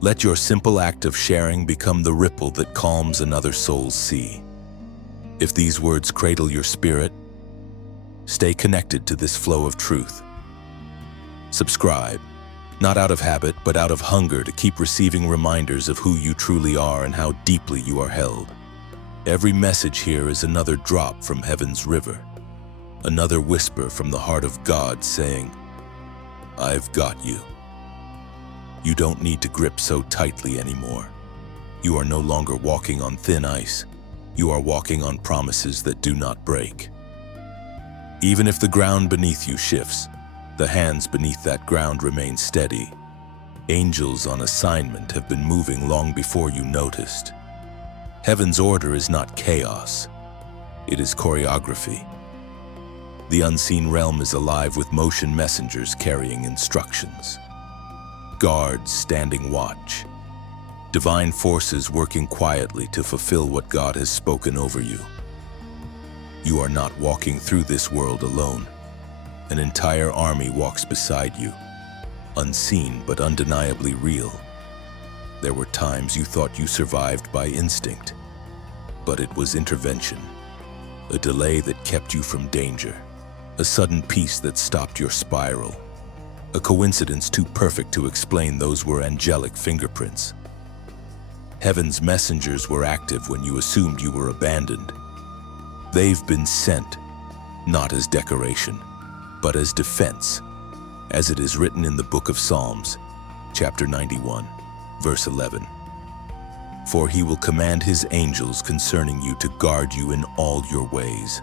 Let your simple act of sharing become the ripple that calms another soul's sea. If these words cradle your spirit, stay connected to this flow of truth. Subscribe, not out of habit, but out of hunger to keep receiving reminders of who you truly are and how deeply you are held. Every message here is another drop from heaven's river, another whisper from the heart of God saying, I've got you. You don't need to grip so tightly anymore. You are no longer walking on thin ice. You are walking on promises that do not break. Even if the ground beneath you shifts, the hands beneath that ground remain steady. Angels on assignment have been moving long before you noticed. Heaven's order is not chaos. It is choreography. The unseen realm is alive with motion messengers carrying instructions. Guards standing watch. Divine forces working quietly to fulfill what God has spoken over you. You are not walking through this world alone. An entire army walks beside you, unseen but undeniably real. There were times you thought you survived by instinct, but it was intervention, a delay that kept you from danger, a sudden peace that stopped your spiral. A coincidence too perfect to explain, those were angelic fingerprints. Heaven's messengers were active when you assumed you were abandoned. They've been sent, not as decoration, but as defense, as it is written in the book of Psalms, chapter 91, verse 11. For He will command His angels concerning you to guard you in all your ways.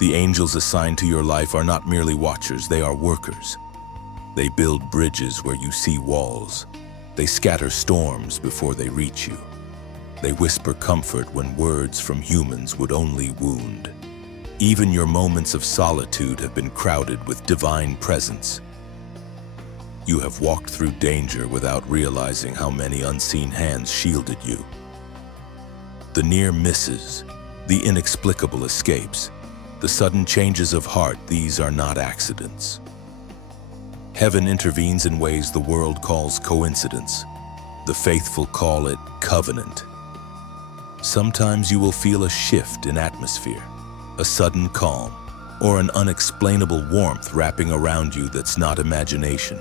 The angels assigned to your life are not merely watchers, they are workers. They build bridges where you see walls. They scatter storms before they reach you. They whisper comfort when words from humans would only wound. Even your moments of solitude have been crowded with divine presence. You have walked through danger without realizing how many unseen hands shielded you. The near misses, the inexplicable escapes, the sudden changes of heart, these are not accidents. Heaven intervenes in ways the world calls coincidence. The faithful call it covenant. Sometimes you will feel a shift in atmosphere, a sudden calm, or an unexplainable warmth wrapping around you that's not imagination.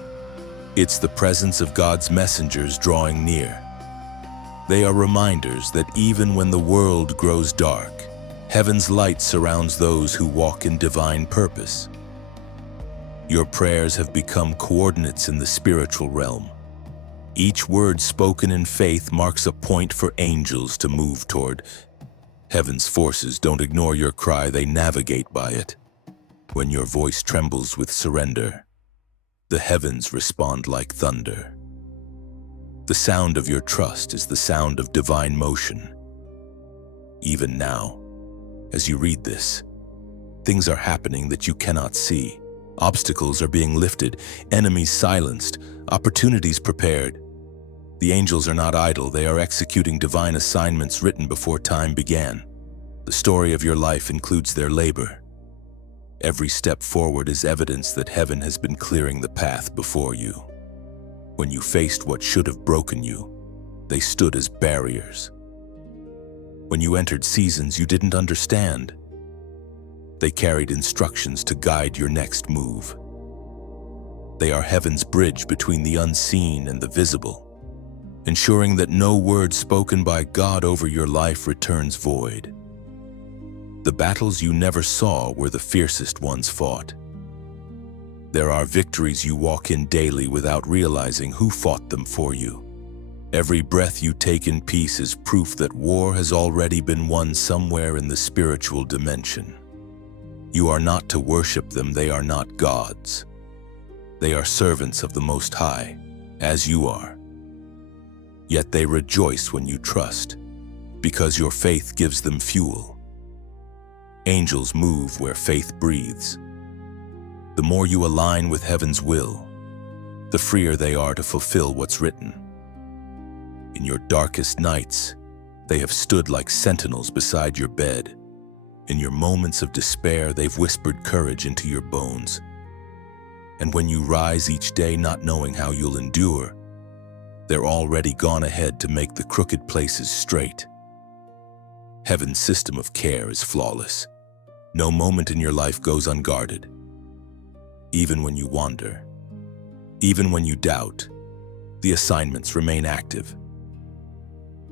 It's the presence of God's messengers drawing near. They are reminders that even when the world grows dark, heaven's light surrounds those who walk in divine purpose. Your prayers have become coordinates in the spiritual realm. Each word spoken in faith marks a point for angels to move toward. Heaven's forces don't ignore your cry, they navigate by it. When your voice trembles with surrender, the heavens respond like thunder. The sound of your trust is the sound of divine motion. Even now, as you read this, things are happening that you cannot see. Obstacles are being lifted, enemies silenced, opportunities prepared. The angels are not idle, they are executing divine assignments written before time began. The story of your life includes their labor. Every step forward is evidence that heaven has been clearing the path before you. When you faced what should have broken you, they stood as barriers. When you entered seasons you didn't understand, they carried instructions to guide your next move. They are heaven's bridge between the unseen and the visible, ensuring that no word spoken by God over your life returns void. The battles you never saw were the fiercest ones fought. There are victories you walk in daily without realizing who fought them for you. Every breath you take in peace is proof that war has already been won somewhere in the spiritual dimension. You are not to worship them, they are not gods. They are servants of the Most High, as you are. Yet they rejoice when you trust, because your faith gives them fuel. Angels move where faith breathes. The more you align with heaven's will, the freer they are to fulfill what's written. In your darkest nights, they have stood like sentinels beside your bed. In your moments of despair, they've whispered courage into your bones. And when you rise each day not knowing how you'll endure, they're already gone ahead to make the crooked places straight. Heaven's system of care is flawless. No moment in your life goes unguarded. Even when you wander, even when you doubt, the assignments remain active.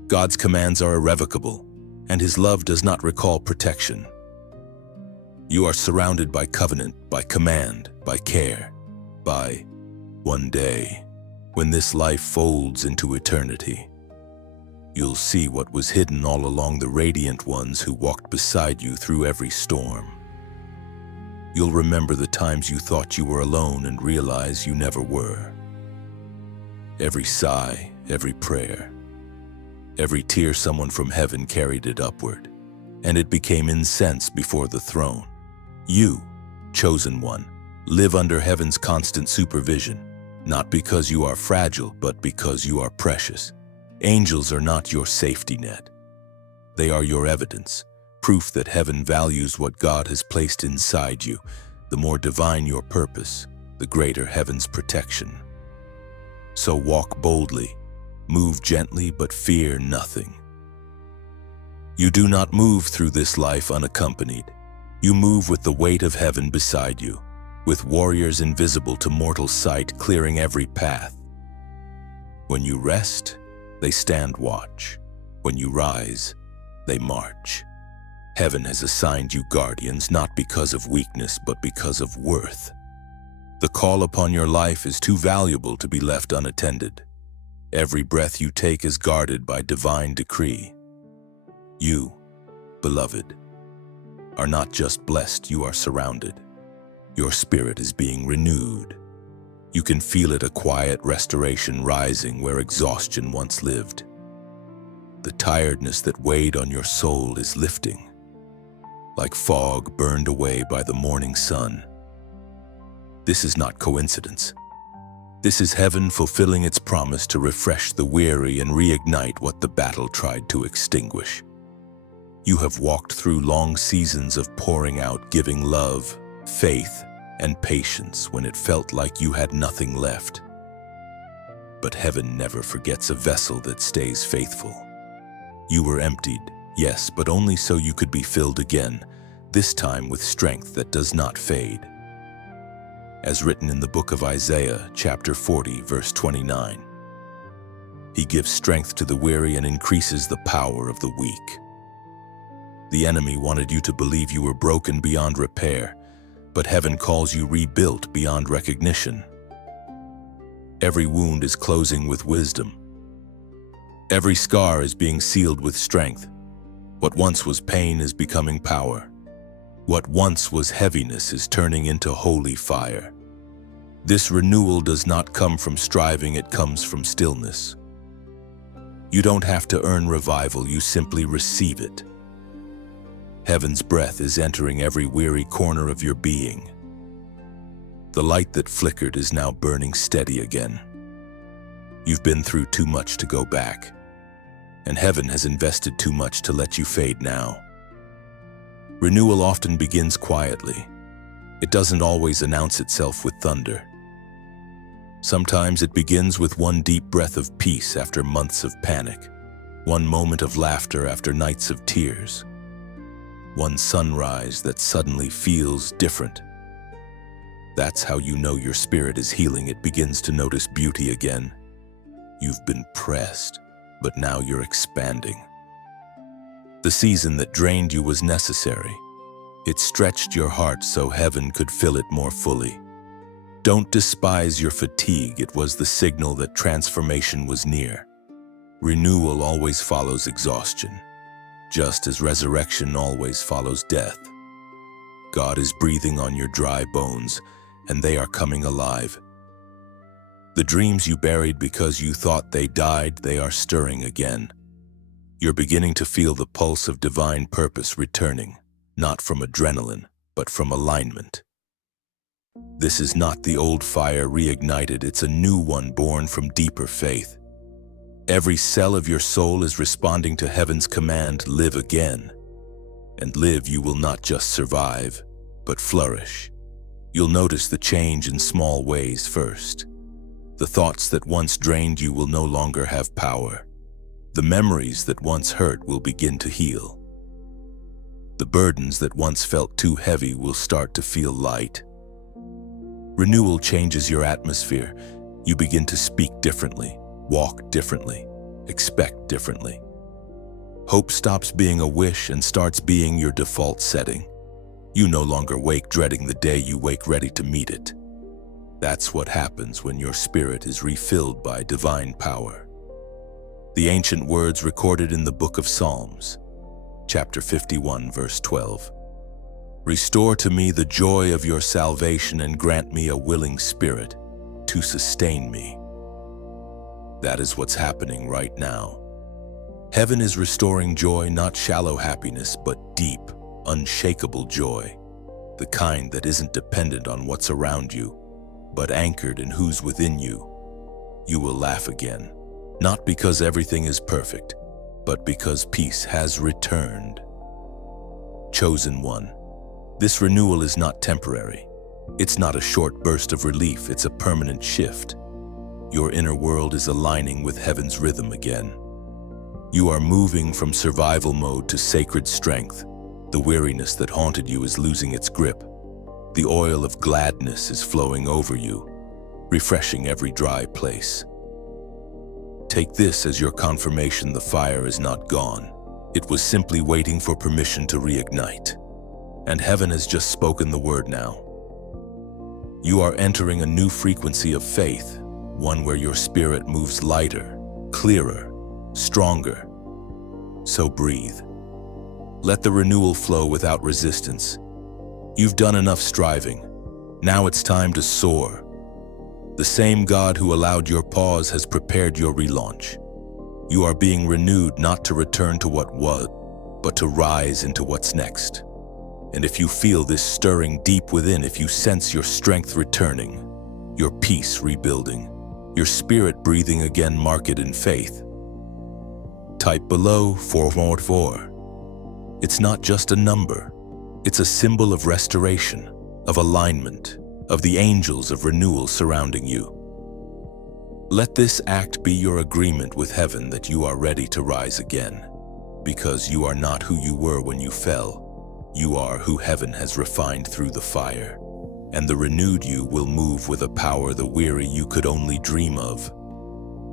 God's commands are irrevocable, and His love does not recall protection. You are surrounded by covenant, by command, by care, by one day, when this life folds into eternity, you'll see what was hidden all along the radiant ones who walked beside you through every storm. You'll remember the times you thought you were alone and realize you never were. Every sigh, every prayer, every tear someone from heaven carried it upward, and it became incense before the throne. You, chosen one, live under heaven's constant supervision, not because you are fragile, but because you are precious. Angels are not your safety net. They are your evidence, proof that heaven values what God has placed inside you. The more divine your purpose, the greater heaven's protection. So walk boldly, move gently, but fear nothing. You do not move through this life unaccompanied. You move with the weight of heaven beside you, with warriors invisible to mortal sight clearing every path. When you rest, they stand watch. When you rise, they march. Heaven has assigned you guardians not because of weakness, but because of worth. The call upon your life is too valuable to be left unattended. Every breath you take is guarded by divine decree. You, beloved, are not just blessed, you are surrounded. Your spirit is being renewed. You can feel it, a quiet restoration rising where exhaustion once lived. The tiredness that weighed on your soul is lifting, like fog burned away by the morning sun. This is not coincidence. This is heaven fulfilling its promise to refresh the weary and reignite what the battle tried to extinguish. You have walked through long seasons of pouring out, giving love, faith, and patience when it felt like you had nothing left. But heaven never forgets a vessel that stays faithful. You were emptied, yes, but only so you could be filled again, this time with strength that does not fade. As written in the book of Isaiah, chapter 40, verse 29, He gives strength to the weary and increases the power of the weak. The enemy wanted you to believe you were broken beyond repair, but heaven calls you rebuilt beyond recognition. Every wound is closing with wisdom. Every scar is being sealed with strength. What once was pain is becoming power. What once was heaviness is turning into holy fire. This renewal does not come from striving, it comes from stillness. You don't have to earn revival, you simply receive it. Heaven's breath is entering every weary corner of your being. The light that flickered is now burning steady again. You've been through too much to go back, and heaven has invested too much to let you fade now. Renewal often begins quietly. It doesn't always announce itself with thunder. Sometimes it begins with one deep breath of peace after months of panic, one moment of laughter after nights of tears, one sunrise that suddenly feels different. That's how you know your spirit is healing. It begins to notice beauty again. You've been pressed, but now you're expanding. The season that drained you was necessary. It stretched your heart so heaven could fill it more fully. Don't despise your fatigue. It was the signal that transformation was near. Renewal always follows exhaustion, just as resurrection always follows death. God is breathing on your dry bones, and they are coming alive. The dreams you buried because you thought they died, they are stirring again. You're beginning to feel the pulse of divine purpose returning, not from adrenaline, but from alignment. This is not the old fire reignited, it's a new one born from deeper faith. Every cell of your soul is responding to heaven's command, live again. And live, you will not just survive, but flourish. You'll notice the change in small ways first. The thoughts that once drained you will no longer have power. The memories that once hurt will begin to heal. The burdens that once felt too heavy will start to feel light. Renewal changes your atmosphere. You begin to speak differently, walk differently, expect differently. Hope stops being a wish and starts being your default setting. You no longer wake dreading the day, you wake ready to meet it. That's what happens when your spirit is refilled by divine power. The ancient words recorded in the book of Psalms, chapter 51, verse 12. Restore to me the joy of your salvation and grant me a willing spirit to sustain me. That is what's happening right now. Heaven is restoring joy, not shallow happiness, but deep, unshakable joy. The kind that isn't dependent on what's around you, but anchored in who's within you. You will laugh again, not because everything is perfect, but because peace has returned. Chosen one. This renewal is not temporary. It's not a short burst of relief, it's a permanent shift. Your inner world is aligning with heaven's rhythm again. You are moving from survival mode to sacred strength. The weariness that haunted you is losing its grip. The oil of gladness is flowing over you, refreshing every dry place. Take this as your confirmation: the fire is not gone. It was simply waiting for permission to reignite. And heaven has just spoken the word now. You are entering a new frequency of faith, one where your spirit moves lighter, clearer, stronger. So breathe. Let the renewal flow without resistance. You've done enough striving. Now it's time to soar. The The same God who allowed your pause has prepared your relaunch. You are being renewed not to return to what was, but to rise into what's next. And if you feel this stirring deep within, if you sense your strength returning, your peace rebuilding, your spirit breathing again, mark it in faith. Type below 444. It's not just a number. It's a symbol of restoration, of alignment, of the angels of renewal surrounding you. Let this act be your agreement with heaven that you are ready to rise again, because you are not who you were when you fell. You are who heaven has refined through the fire, and the renewed you will move with a power the weary you could only dream of.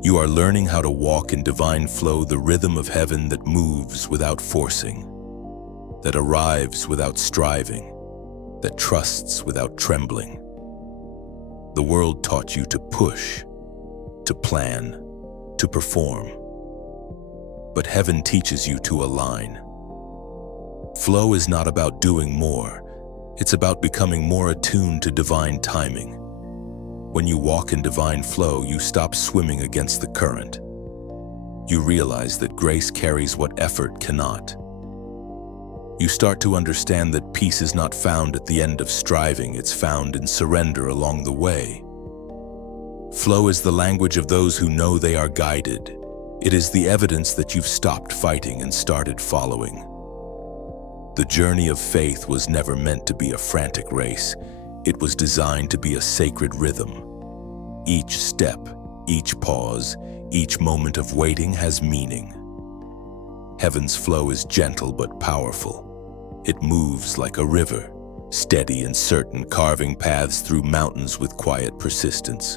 You are learning how to walk in divine flow, the rhythm of heaven that moves without forcing, that arrives without striving, that trusts without trembling. The world taught you to push, to plan, to perform. But heaven teaches you to align. Flow is not about doing more. It's about becoming more attuned to divine timing. When you walk in divine flow, you stop swimming against the current. You realize that grace carries what effort cannot. You start to understand that peace is not found at the end of striving, it's found in surrender along the way. Flow is the language of those who know they are guided. It is the evidence that you've stopped fighting and started following. The journey of faith was never meant to be a frantic race. It was designed to be a sacred rhythm. Each step, each pause, each moment of waiting has meaning. Heaven's flow is gentle but powerful. It moves like a river, steady and certain, carving paths through mountains with quiet persistence.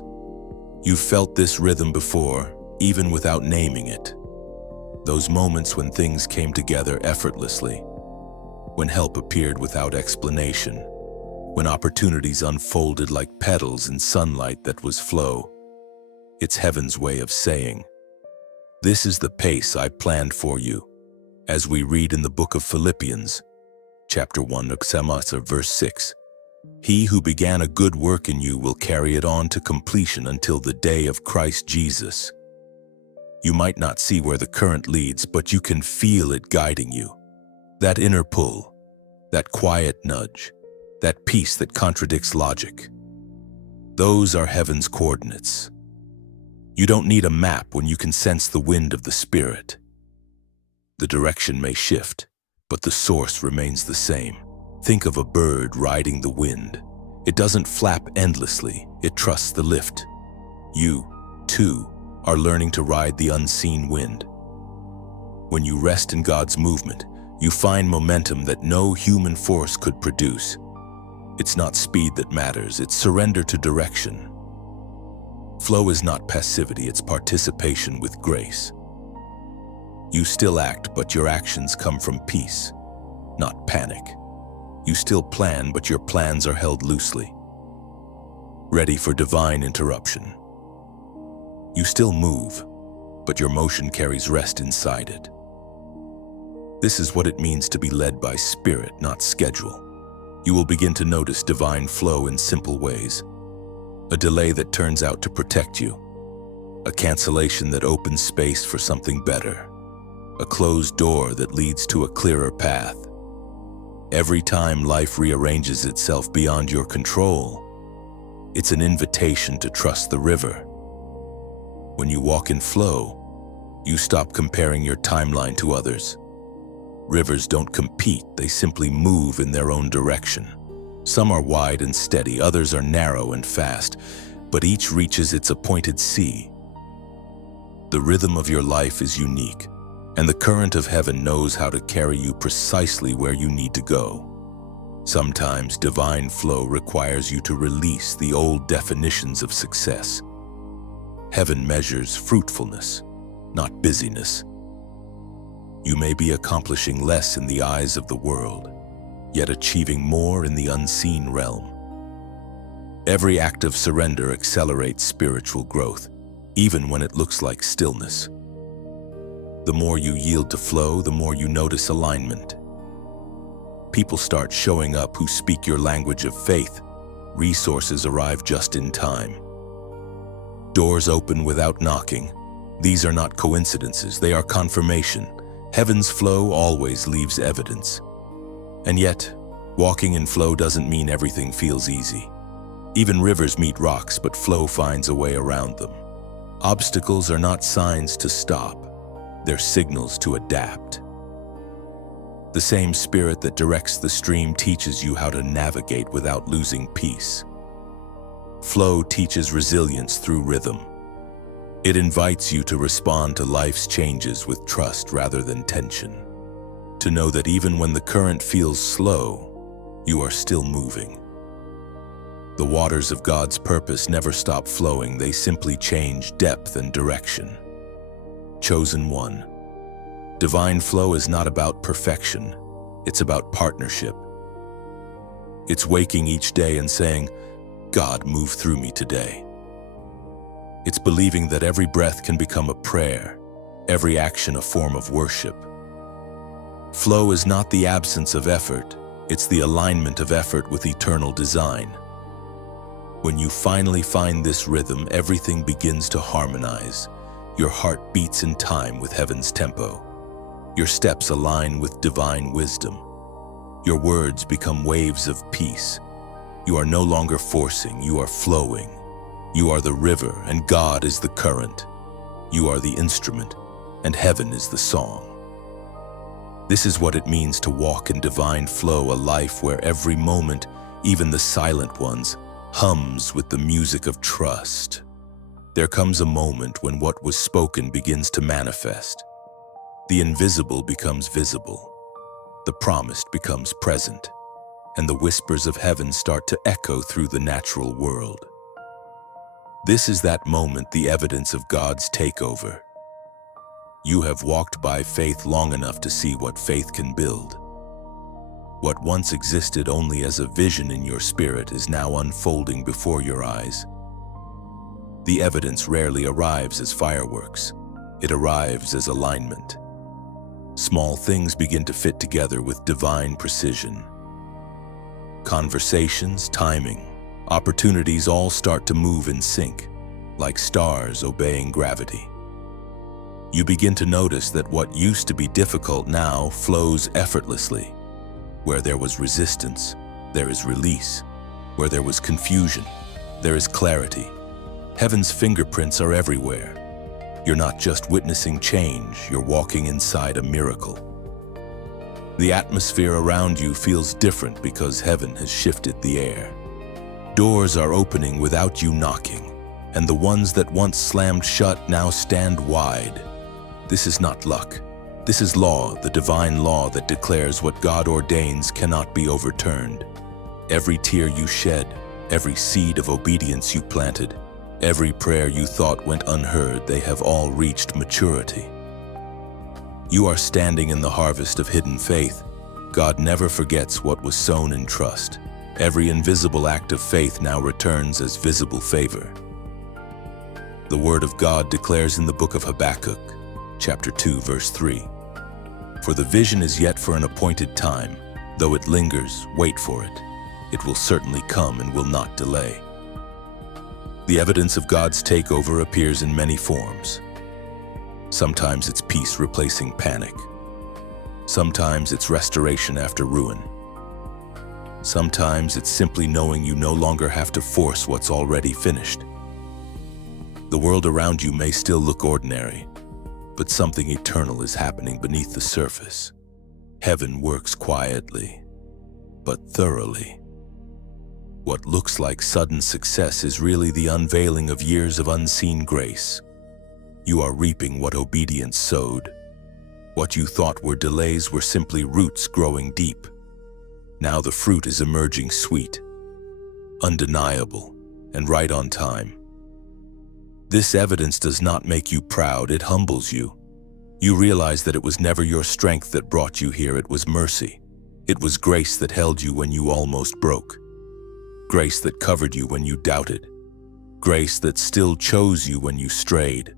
You've felt this rhythm before, even without naming it. Those moments when things came together effortlessly, when help appeared without explanation, when opportunities unfolded like petals in sunlight that was flow. It's heaven's way of saying, "This is the pace I planned for you." As we read in the book of Philippians, chapter 1, verse 6, "He who began a good work in you will carry it on to completion until the day of Christ Jesus." You might not see where the current leads, but you can feel it guiding you. That inner pull, that quiet nudge, that peace that contradicts logic. Those are heaven's coordinates. You don't need a map when you can sense the wind of the Spirit. The direction may shift, but the source remains the same. Think of a bird riding the wind. It doesn't flap endlessly, it trusts the lift. You, too, are learning to ride the unseen wind. When you rest in God's movement, you find momentum that no human force could produce. It's not speed that matters, it's surrender to direction. Flow is not passivity, it's participation with grace. You still act, but your actions come from peace, not panic. You still plan, but your plans are held loosely, ready for divine interruption. You still move, but your motion carries rest inside it. This is what it means to be led by Spirit, not schedule. You will begin to notice divine flow in simple ways. A delay that turns out to protect you. A cancellation that opens space for something better. A closed door that leads to a clearer path. Every time life rearranges itself beyond your control, it's an invitation to trust the river. When you walk in flow, you stop comparing your timeline to others. Rivers don't compete, they simply move in their own direction. Some are wide and steady, others are narrow and fast, but each reaches its appointed sea. The rhythm of your life is unique, and the current of heaven knows how to carry you precisely where you need to go. Sometimes divine flow requires you to release the old definitions of success. Heaven measures fruitfulness, not busyness. You may be accomplishing less in the eyes of the world, yet achieving more in the unseen realm. Every act of surrender accelerates spiritual growth, even when it looks like stillness. The more you yield to flow, the more you notice alignment. People start showing up who speak your language of faith. Resources arrive just in time. Doors open without knocking. These are not coincidences, they are confirmation. Heaven's flow always leaves evidence. And yet, walking in flow doesn't mean everything feels easy. Even rivers meet rocks, but flow finds a way around them. Obstacles are not signs to stop, they're signals to adapt. The same spirit that directs the stream teaches you how to navigate without losing peace. Flow teaches resilience through rhythm. It invites you to respond to life's changes with trust rather than tension. To know that even when the current feels slow, you are still moving. The waters of God's purpose never stop flowing, they simply change depth and direction. Chosen one. Divine flow is not about perfection, it's about partnership. It's waking each day and saying, God, move through me today. It's believing that every breath can become a prayer, every action a form of worship. Flow is not the absence of effort, it's the alignment of effort with eternal design. When you finally find this rhythm, everything begins to harmonize. Your heart beats in time with heaven's tempo. Your steps align with divine wisdom. Your words become waves of peace. You are no longer forcing, you are flowing. You are the river, and God is the current. You are the instrument, and heaven is the song. This is what it means to walk in divine flow, a life where every moment, even the silent ones, hums with the music of trust. There comes a moment when what was spoken begins to manifest. The invisible becomes visible. The promised becomes present, and the whispers of heaven start to echo through the natural world. This is that moment, the evidence of God's takeover. You have walked by faith long enough to see what faith can build. What once existed only as a vision in your spirit is now unfolding before your eyes. The evidence rarely arrives as fireworks. It arrives as alignment. Small things begin to fit together with divine precision. Conversations, timing, opportunities all start to move in sync, like stars obeying gravity. You begin to notice that what used to be difficult now flows effortlessly. Where there was resistance, there is release. Where there was confusion, there is clarity. Heaven's fingerprints are everywhere. You're not just witnessing change, you're walking inside a miracle. The atmosphere around you feels different because heaven has shifted the air. Doors are opening without you knocking, and the ones that once slammed shut now stand wide. This is not luck. This is law, the divine law that declares what God ordains cannot be overturned. Every tear you shed, every seed of obedience you planted, every prayer you thought went unheard, they have all reached maturity. You are standing in the harvest of hidden faith. God never forgets what was sown in trust. Every invisible act of faith now returns as visible favor. The Word of God declares in the book of Habakkuk, chapter 2, verse 3, "For the vision is yet for an appointed time. Though it lingers, wait for it. It will certainly come and will not delay." The evidence of God's takeover appears in many forms. Sometimes it's peace replacing panic. Sometimes it's restoration after ruin. Sometimes it's simply knowing you no longer have to force what's already finished. The world around you may still look ordinary, but something eternal is happening beneath the surface. Heaven works quietly, but thoroughly. What looks like sudden success is really the unveiling of years of unseen grace. You are reaping what obedience sowed. What you thought were delays were simply roots growing deep. Now the fruit is emerging sweet, undeniable, and right on time. This evidence does not make you proud, it humbles you. You realize that it was never your strength that brought you here, it was mercy. It was grace that held you when you almost broke. Grace that covered you when you doubted. Grace that still chose you when you strayed.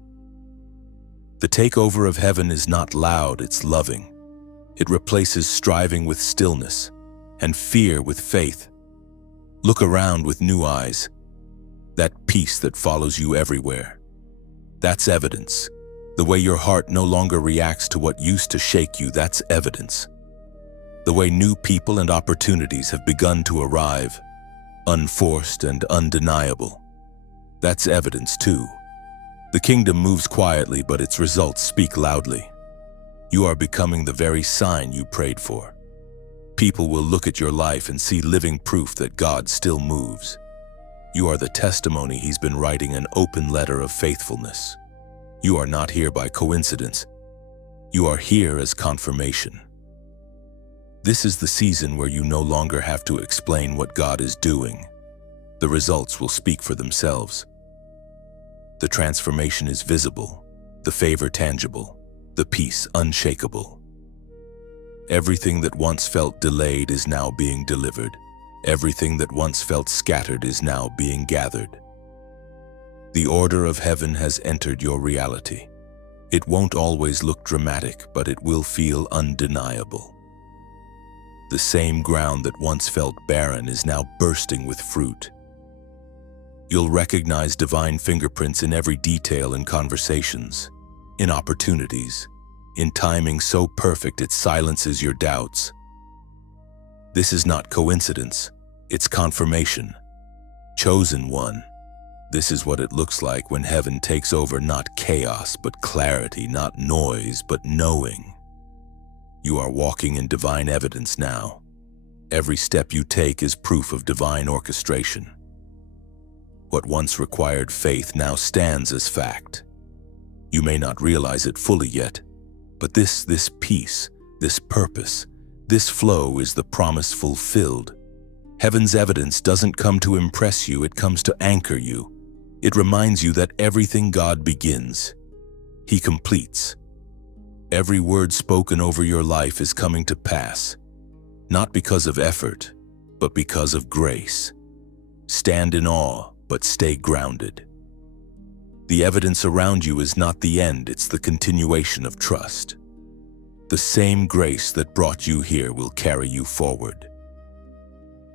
The takeover of heaven is not loud, it's loving. It replaces striving with stillness and fear with faith. Look around with new eyes. that peace that follows you everywhere. That's evidence. The way your heart no longer reacts to what used to shake you, that's evidence. The way new people and opportunities have begun to arrive, unforced and undeniable, that's evidence too. The kingdom moves quietly, but its results speak loudly. You are becoming the very sign you prayed for. People will look at your life and see living proof that God still moves. You are the testimony He's been writing, an open letter of faithfulness. You are not here by coincidence. You are here as confirmation. This is the season where you no longer have to explain what God is doing. The results will speak for themselves. The transformation is visible, the favor tangible, the peace unshakable. Everything that once felt delayed is now being delivered. Everything that once felt scattered is now being gathered. The order of heaven has entered your reality. It won't always look dramatic, but it will feel undeniable. The same ground that once felt barren is now bursting with fruit. You'll recognize divine fingerprints in every detail in conversations, in opportunities, in timing so perfect it silences your doubts. This is not coincidence, it's confirmation. Chosen one. This is what it looks like when heaven takes over, not chaos, but clarity, not noise, but knowing. You are walking in divine evidence now. Every step you take is proof of divine orchestration. What once required faith now stands as fact. You may not realize it fully yet, but this peace, this purpose, this flow is the promise fulfilled. Heaven's evidence doesn't come to impress you, it comes to anchor you. It reminds you that everything God begins, He completes. Every word spoken over your life is coming to pass, not because of effort, but because of grace. Stand in awe, but stay grounded. The evidence around you is not the end, it's the continuation of trust. The same grace that brought you here will carry you forward.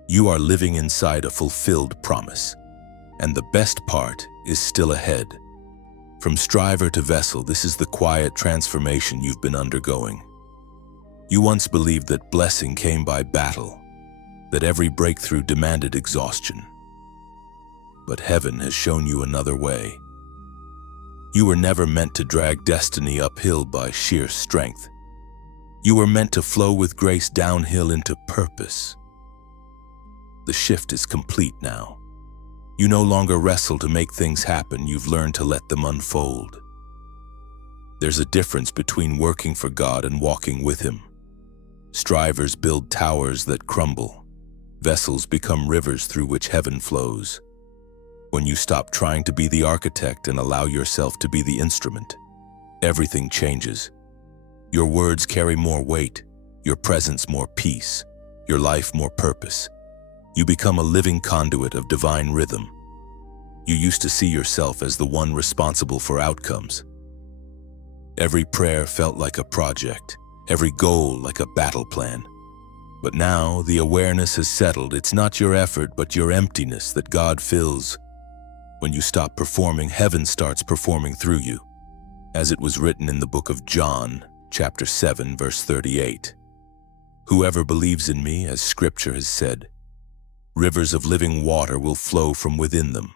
You are living inside a fulfilled promise, and the best part is still ahead. From striver to vessel, this is the quiet transformation you've been undergoing. You once believed that blessing came by battle, that every breakthrough demanded exhaustion. But heaven has shown you another way. You were never meant to drag destiny uphill by sheer strength. You were meant to flow with grace downhill into purpose. The shift is complete now. You no longer wrestle to make things happen, you've learned to let them unfold. There's a difference between working for God and walking with Him. Strivers build towers that crumble. Vessels become rivers through which heaven flows. When you stop trying to be the architect and allow yourself to be the instrument, everything changes. Your words carry more weight, your presence more peace, your life more purpose. You become a living conduit of divine rhythm. You used to see yourself as the one responsible for outcomes. Every prayer felt like a project, every goal like a battle plan. But now the awareness has settled. It's not your effort, but your emptiness that God fills. When you stop performing, heaven starts performing through you. As it was written in the book of John, chapter 7, verse 38. Whoever believes in me, as Scripture has said, rivers of living water will flow from within them.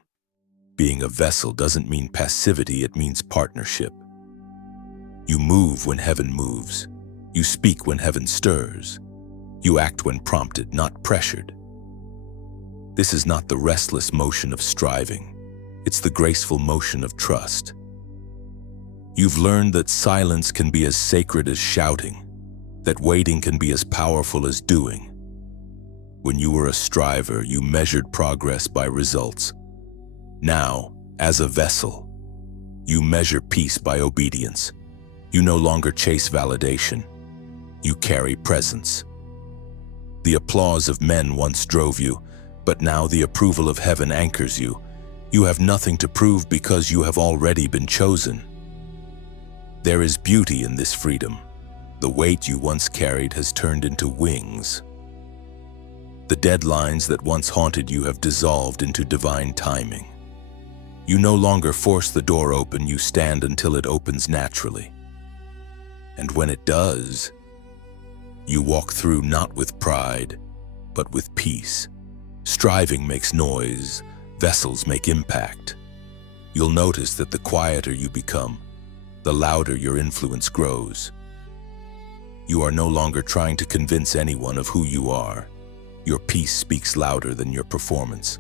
Being a vessel doesn't mean passivity, it means partnership. You move when heaven moves. You speak when heaven stirs. You act when prompted, not pressured. This is not the restless motion of striving. It's the graceful motion of trust. You've learned that silence can be as sacred as shouting, that waiting can be as powerful as doing. When you were a striver, you measured progress by results. Now, as a vessel, you measure peace by obedience. You no longer chase validation. You carry presence. The applause of men once drove you, but now the approval of heaven anchors you. You have nothing to prove because you have already been chosen. There is beauty in this freedom. The weight you once carried has turned into wings. The deadlines that once haunted you have dissolved into divine timing. You no longer force the door open, you stand until it opens naturally. And when it does, you walk through not with pride, but with peace. Striving makes noise, vessels make impact. You'll notice that the quieter you become, the louder your influence grows. You are no longer trying to convince anyone of who you are. Your peace speaks louder than your performance.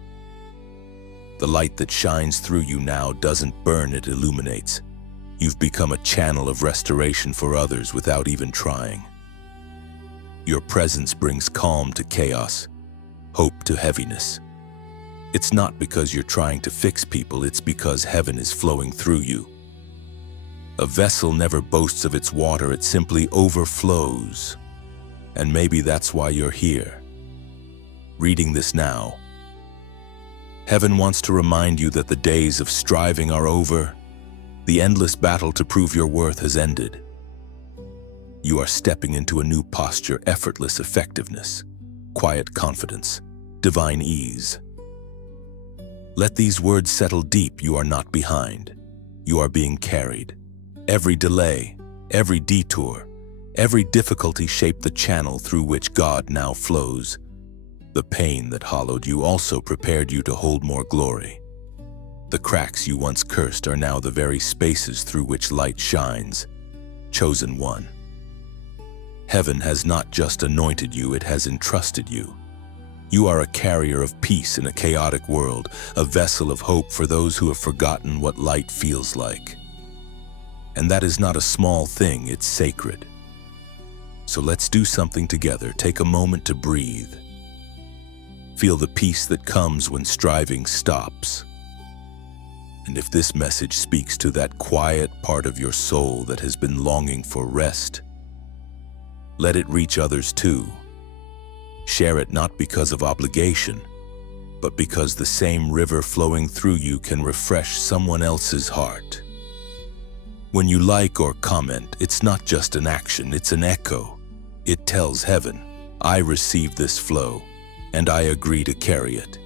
The light that shines through you now doesn't burn, it illuminates. You've become a channel of restoration for others without even trying. Your presence brings calm to chaos, hope to heaviness. It's not because you're trying to fix people, it's because heaven is flowing through you. A vessel never boasts of its water, it simply overflows. And maybe that's why you're here, reading this now. Heaven wants to remind you that the days of striving are over. The endless battle to prove your worth has ended. You are stepping into a new posture, effortless effectiveness, quiet confidence, divine ease. Let these words settle deep. You are not behind. You are being carried. Every delay, every detour, every difficulty shaped the channel through which God now flows. The pain that hollowed you also prepared you to hold more glory. The cracks you once cursed are now the very spaces through which light shines. Chosen one. Heaven has not just anointed you, it has entrusted you. You are a carrier of peace in a chaotic world, a vessel of hope for those who have forgotten what light feels like. And that is not a small thing, it's sacred. So let's do something together. Take a moment to breathe. Feel the peace that comes when striving stops. And if this message speaks to that quiet part of your soul that has been longing for rest, let it reach others too. Share it not because of obligation, but because the same river flowing through you can refresh someone else's heart. When you like or comment, it's not just an action, it's an echo. It tells heaven, I received this flow, and I agree to carry it.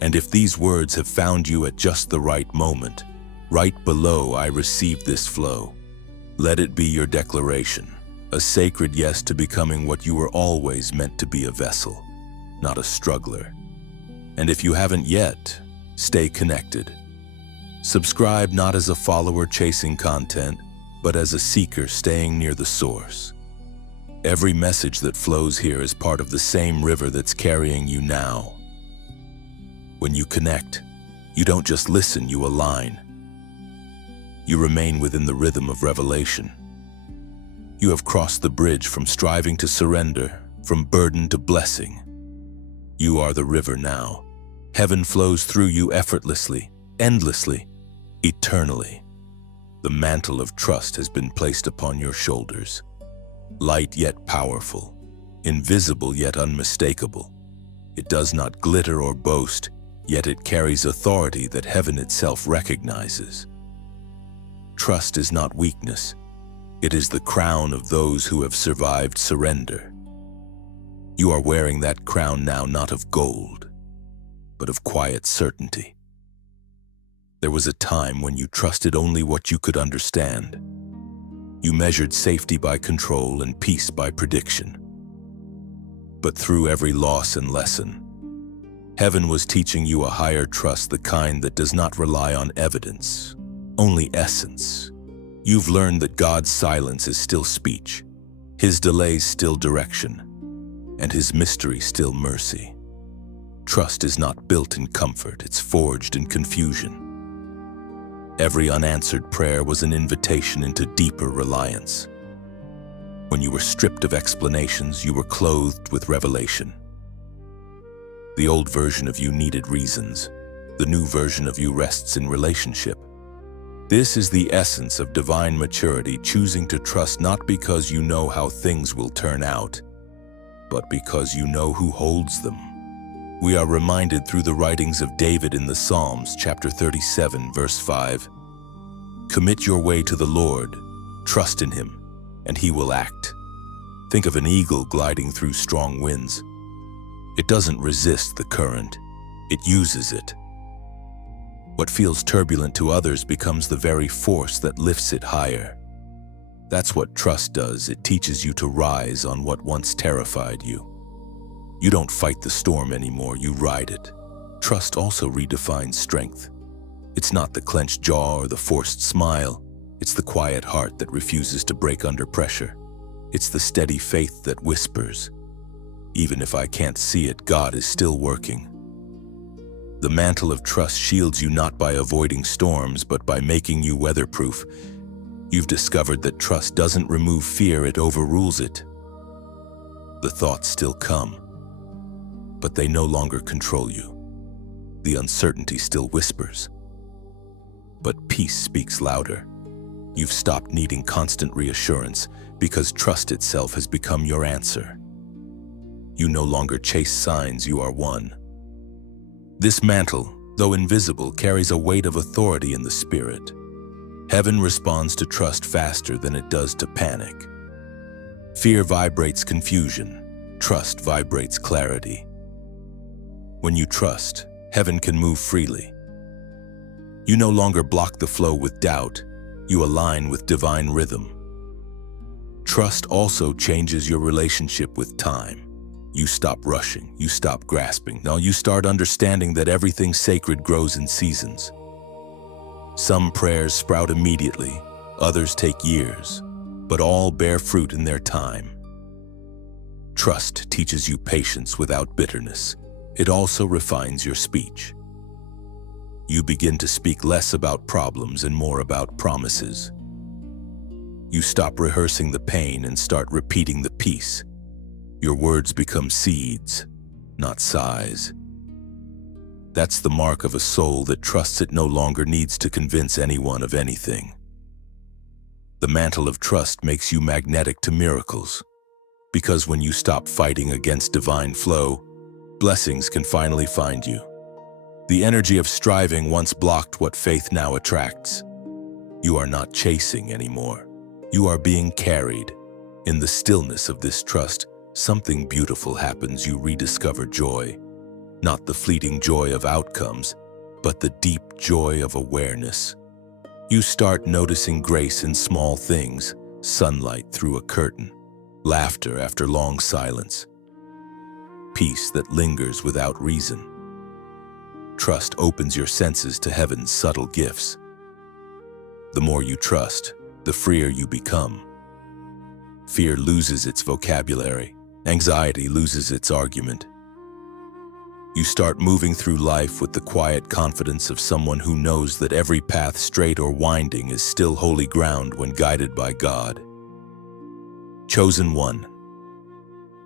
And if these words have found you at just the right moment, right below I received this flow, let it be your declaration, a sacred yes to becoming what you were always meant to be, a vessel, not a struggler. And if you haven't yet, stay connected. Subscribe not as a follower chasing content, but as a seeker staying near the source. Every message that flows here is part of the same river that's carrying you now. When you connect, you don't just listen, you align. You remain within the rhythm of revelation. You have crossed the bridge from striving to surrender, from burden to blessing. You are the river now. Heaven flows through you effortlessly, endlessly, eternally. The mantle of trust has been placed upon your shoulders. Light yet powerful, invisible yet unmistakable. It does not glitter or boast, yet it carries authority that heaven itself recognizes. Trust is not weakness. It is the crown of those who have survived surrender. You are wearing that crown now, not of gold, but of quiet certainty. There was a time when you trusted only what you could understand. You measured safety by control and peace by prediction. But through every loss and lesson, heaven was teaching you a higher trust, the kind that does not rely on evidence, only essence. You've learned that God's silence is still speech, His delays still direction, and His mystery still mercy. Trust is not built in comfort, it's forged in confusion. Every unanswered prayer was an invitation into deeper reliance. When you were stripped of explanations, you were clothed with revelation. The old version of you needed reasons. The new version of you rests in relationship. This is the essence of divine maturity, choosing to trust not because you know how things will turn out, but because you know who holds them. We are reminded through the writings of David in the Psalms, chapter 37, verse 5. Commit your way to the Lord, trust in Him, and He will act. Think of an eagle gliding through strong winds. It doesn't resist the current, it uses it. What feels turbulent to others becomes the very force that lifts it higher. That's what trust does. It teaches you to rise on what once terrified you. You don't fight the storm anymore, you ride it. Trust also redefines strength. It's not the clenched jaw or the forced smile. It's the quiet heart that refuses to break under pressure. It's the steady faith that whispers, "Even if I can't see it, God is still working." The mantle of trust shields you not by avoiding storms, but by making you weatherproof. You've discovered that trust doesn't remove fear, it overrules it. The thoughts still come, but they no longer control you. The uncertainty still whispers, but peace speaks louder. You've stopped needing constant reassurance because trust itself has become your answer. You no longer chase signs, you are one. This mantle, though invisible, carries a weight of authority in the spirit. Heaven responds to trust faster than it does to panic. Fear vibrates confusion. Trust vibrates clarity. When you trust, heaven can move freely. You no longer block the flow with doubt. You align with divine rhythm. Trust also changes your relationship with time. You stop rushing, you stop grasping. Now you start understanding that everything sacred grows in seasons. Some prayers sprout immediately, others take years, but all bear fruit in their time. Trust teaches you patience without bitterness. It also refines your speech. You begin to speak less about problems and more about promises. You stop rehearsing the pain and start repeating the peace. Your words become seeds, not sighs. That's the mark of a soul that trusts it no longer needs to convince anyone of anything. The mantle of trust makes you magnetic to miracles, because when you stop fighting against divine flow, blessings can finally find you. The energy of striving once blocked what faith now attracts. You are not chasing anymore. You are being carried. In the stillness of this trust, something beautiful happens. You rediscover joy. Not the fleeting joy of outcomes, but the deep joy of awareness. You start noticing grace in small things, sunlight through a curtain, laughter after long silence, peace that lingers without reason. Trust opens your senses to heaven's subtle gifts. The more you trust, the freer you become. Fear loses its vocabulary. Anxiety loses its argument. You start moving through life with the quiet confidence of someone who knows that every path, straight or winding, is still holy ground when guided by God. Chosen one.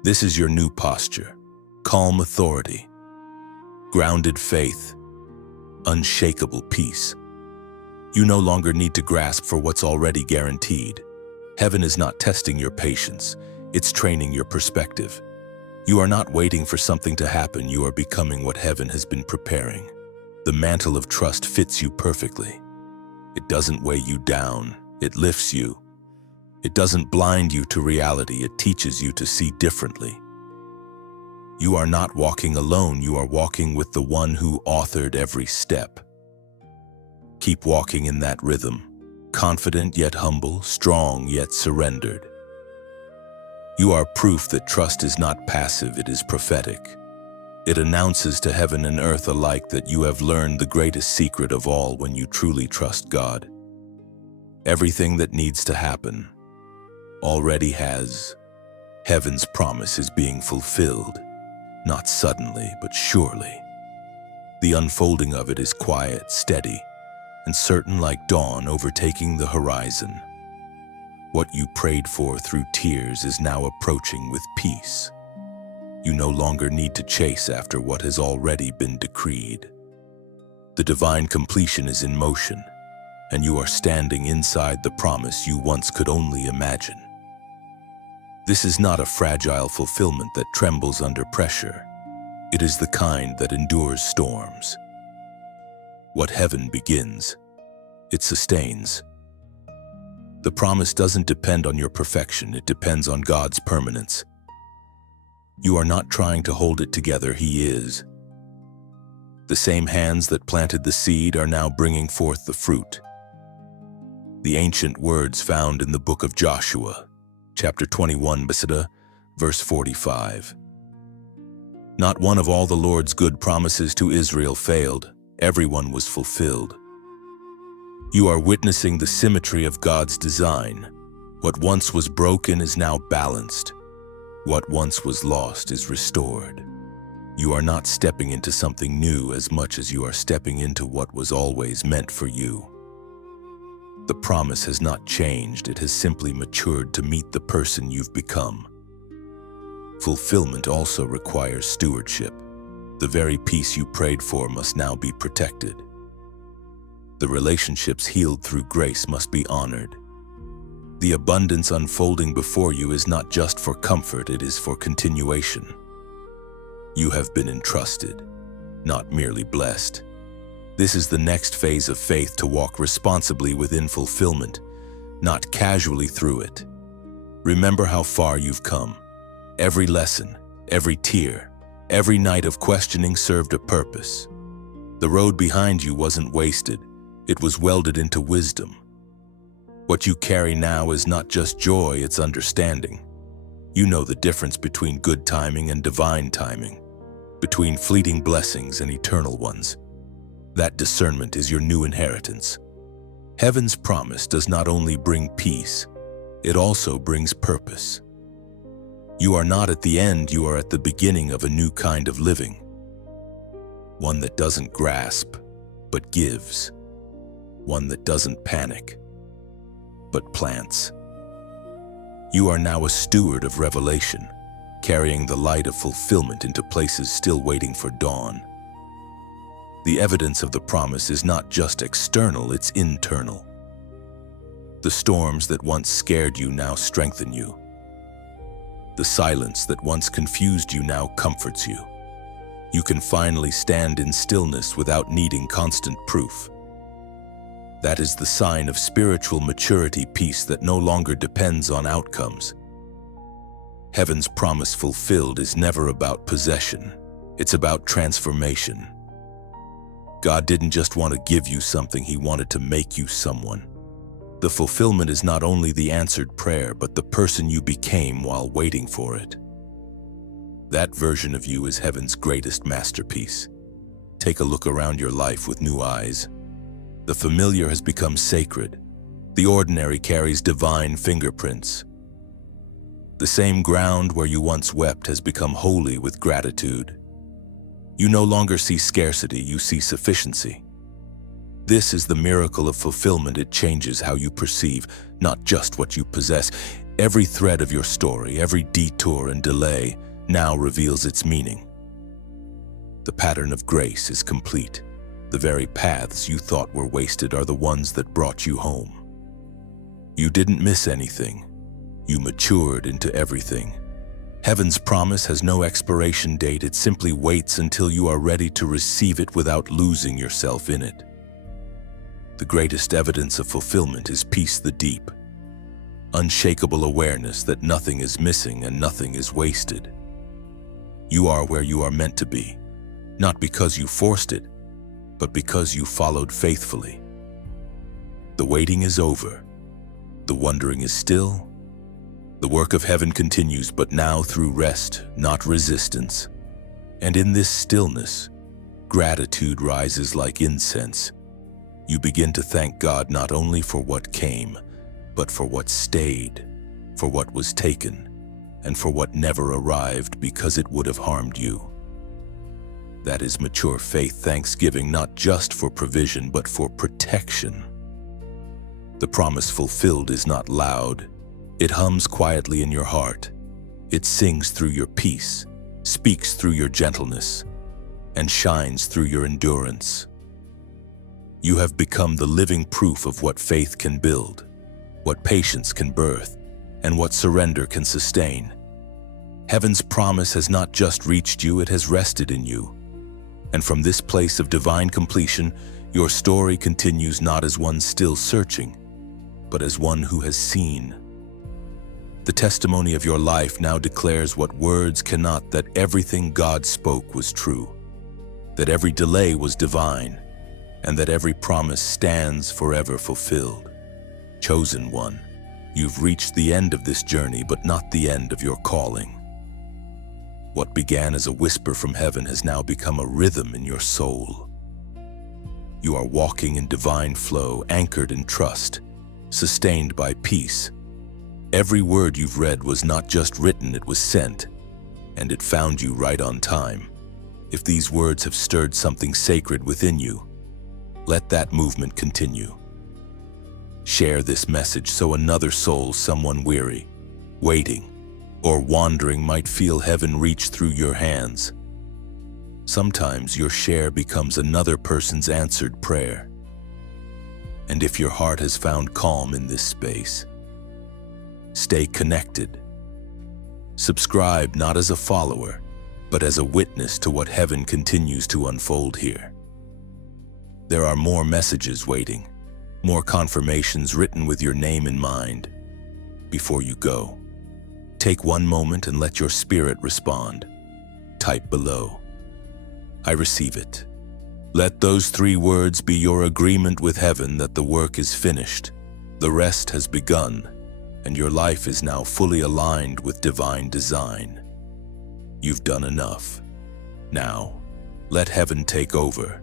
This is your new posture. Calm authority, grounded faith, unshakable peace. You no longer need to grasp for what's already guaranteed. Heaven is not testing your patience, it's training your perspective. You are not waiting for something to happen, you are becoming what heaven has been preparing. The mantle of trust fits you perfectly. It doesn't weigh you down, it lifts you. It doesn't blind you to reality, it teaches you to see differently. You are not walking alone, you are walking with the one who authored every step. Keep walking in that rhythm, confident yet humble, strong yet surrendered. You are proof that trust is not passive, it is prophetic. It announces to heaven and earth alike that you have learned the greatest secret of all when you truly trust God. Everything that needs to happen already has. Heaven's promise is being fulfilled, not suddenly, but surely. The unfolding of it is quiet, steady, and certain like dawn overtaking the horizon. What you prayed for through tears is now approaching with peace. You no longer need to chase after what has already been decreed. The divine completion is in motion, and you are standing inside the promise you once could only imagine. This is not a fragile fulfillment that trembles under pressure. It is the kind that endures storms. What heaven begins, it sustains. The promise doesn't depend on your perfection, it depends on God's permanence. You are not trying to hold it together, He is. The same hands that planted the seed are now bringing forth the fruit. The ancient words found in the book of Joshua, chapter 21, verse 45. Not one of all the Lord's good promises to Israel failed. Everyone was fulfilled. You are witnessing the symmetry of God's design. What once was broken is now balanced. What once was lost is restored. You are not stepping into something new as much as you are stepping into what was always meant for you. The promise has not changed, it has simply matured to meet the person you've become. Fulfillment also requires stewardship. The very peace you prayed for must now be protected. The relationships healed through grace must be honored. The abundance unfolding before you is not just for comfort, it is for continuation. You have been entrusted, not merely blessed. This is the next phase of faith, to walk responsibly within fulfillment, not casually through it. Remember how far you've come. Every lesson, every tear, every night of questioning served a purpose. The road behind you wasn't wasted, it was welded into wisdom. What you carry now is not just joy, it's understanding. You know the difference between good timing and divine timing, between fleeting blessings and eternal ones. That discernment is your new inheritance. Heaven's promise does not only bring peace, it also brings purpose. You are not at the end, you are at the beginning of a new kind of living. One that doesn't grasp, but gives. One that doesn't panic, but plants. You are now a steward of revelation, carrying the light of fulfillment into places still waiting for dawn. The evidence of the promise is not just external, it's internal. The storms that once scared you now strengthen you. The silence that once confused you now comforts you. You can finally stand in stillness without needing constant proof. That is the sign of spiritual maturity, peace that no longer depends on outcomes. Heaven's promise fulfilled is never about possession, it's about transformation. God didn't just want to give you something, He wanted to make you someone. The fulfillment is not only the answered prayer, but the person you became while waiting for it. That version of you is heaven's greatest masterpiece. Take a look around your life with new eyes. The familiar has become sacred. The ordinary carries divine fingerprints. The same ground where you once wept has become holy with gratitude. You no longer see scarcity, you see sufficiency. This is the miracle of fulfillment. It changes how you perceive, not just what you possess. Every thread of your story, every detour and delay now reveals its meaning. The pattern of grace is complete. The very paths you thought were wasted are the ones that brought you home. You didn't miss anything. You matured into everything. Heaven's promise has no expiration date. It simply waits until you are ready to receive it without losing yourself in it. The greatest evidence of fulfillment is peace the deep, unshakable awareness that nothing is missing and nothing is wasted. You are where you are meant to be, not because you forced it, but because you followed faithfully. The waiting is over. The wondering is still. The work of heaven continues, but now through rest, not resistance. And in this stillness, gratitude rises like incense. You begin to thank God not only for what came, but for what stayed, for what was taken, and for what never arrived because it would have harmed you. That is mature faith, thanksgiving not just for provision, but for protection. The promise fulfilled is not loud. It hums quietly in your heart. It sings through your peace, speaks through your gentleness, and shines through your endurance. You have become the living proof of what faith can build, what patience can birth, and what surrender can sustain. Heaven's promise has not just reached you, it has rested in you. And from this place of divine completion, your story continues not as one still searching, but as one who has seen. The testimony of your life now declares what words cannot, that everything God spoke was true. that every delay was divine, and that every promise stands forever fulfilled. Chosen one, you've reached the end of this journey, but not the end of your calling. What began as a whisper from heaven has now become a rhythm in your soul. You are walking in divine flow, anchored in trust, sustained by peace. Every word you've read was not just written, it was sent, and it found you right on time. If these words have stirred something sacred within you, let that movement continue. Share this message so another soul, someone weary, waiting, or wandering might feel heaven reach through your hands. Sometimes your share becomes another person's answered prayer. And if your heart has found calm in this space, stay connected. Subscribe not as a follower, but as a witness to what heaven continues to unfold here. There are more messages waiting, more confirmations written with your name in mind. Before you go, take one moment and let your spirit respond. Type below, "I receive it." Let those 3 words be your agreement with heaven that the work is finished, the rest has begun, and your life is now fully aligned with divine design. You've done enough. Now, let heaven take over.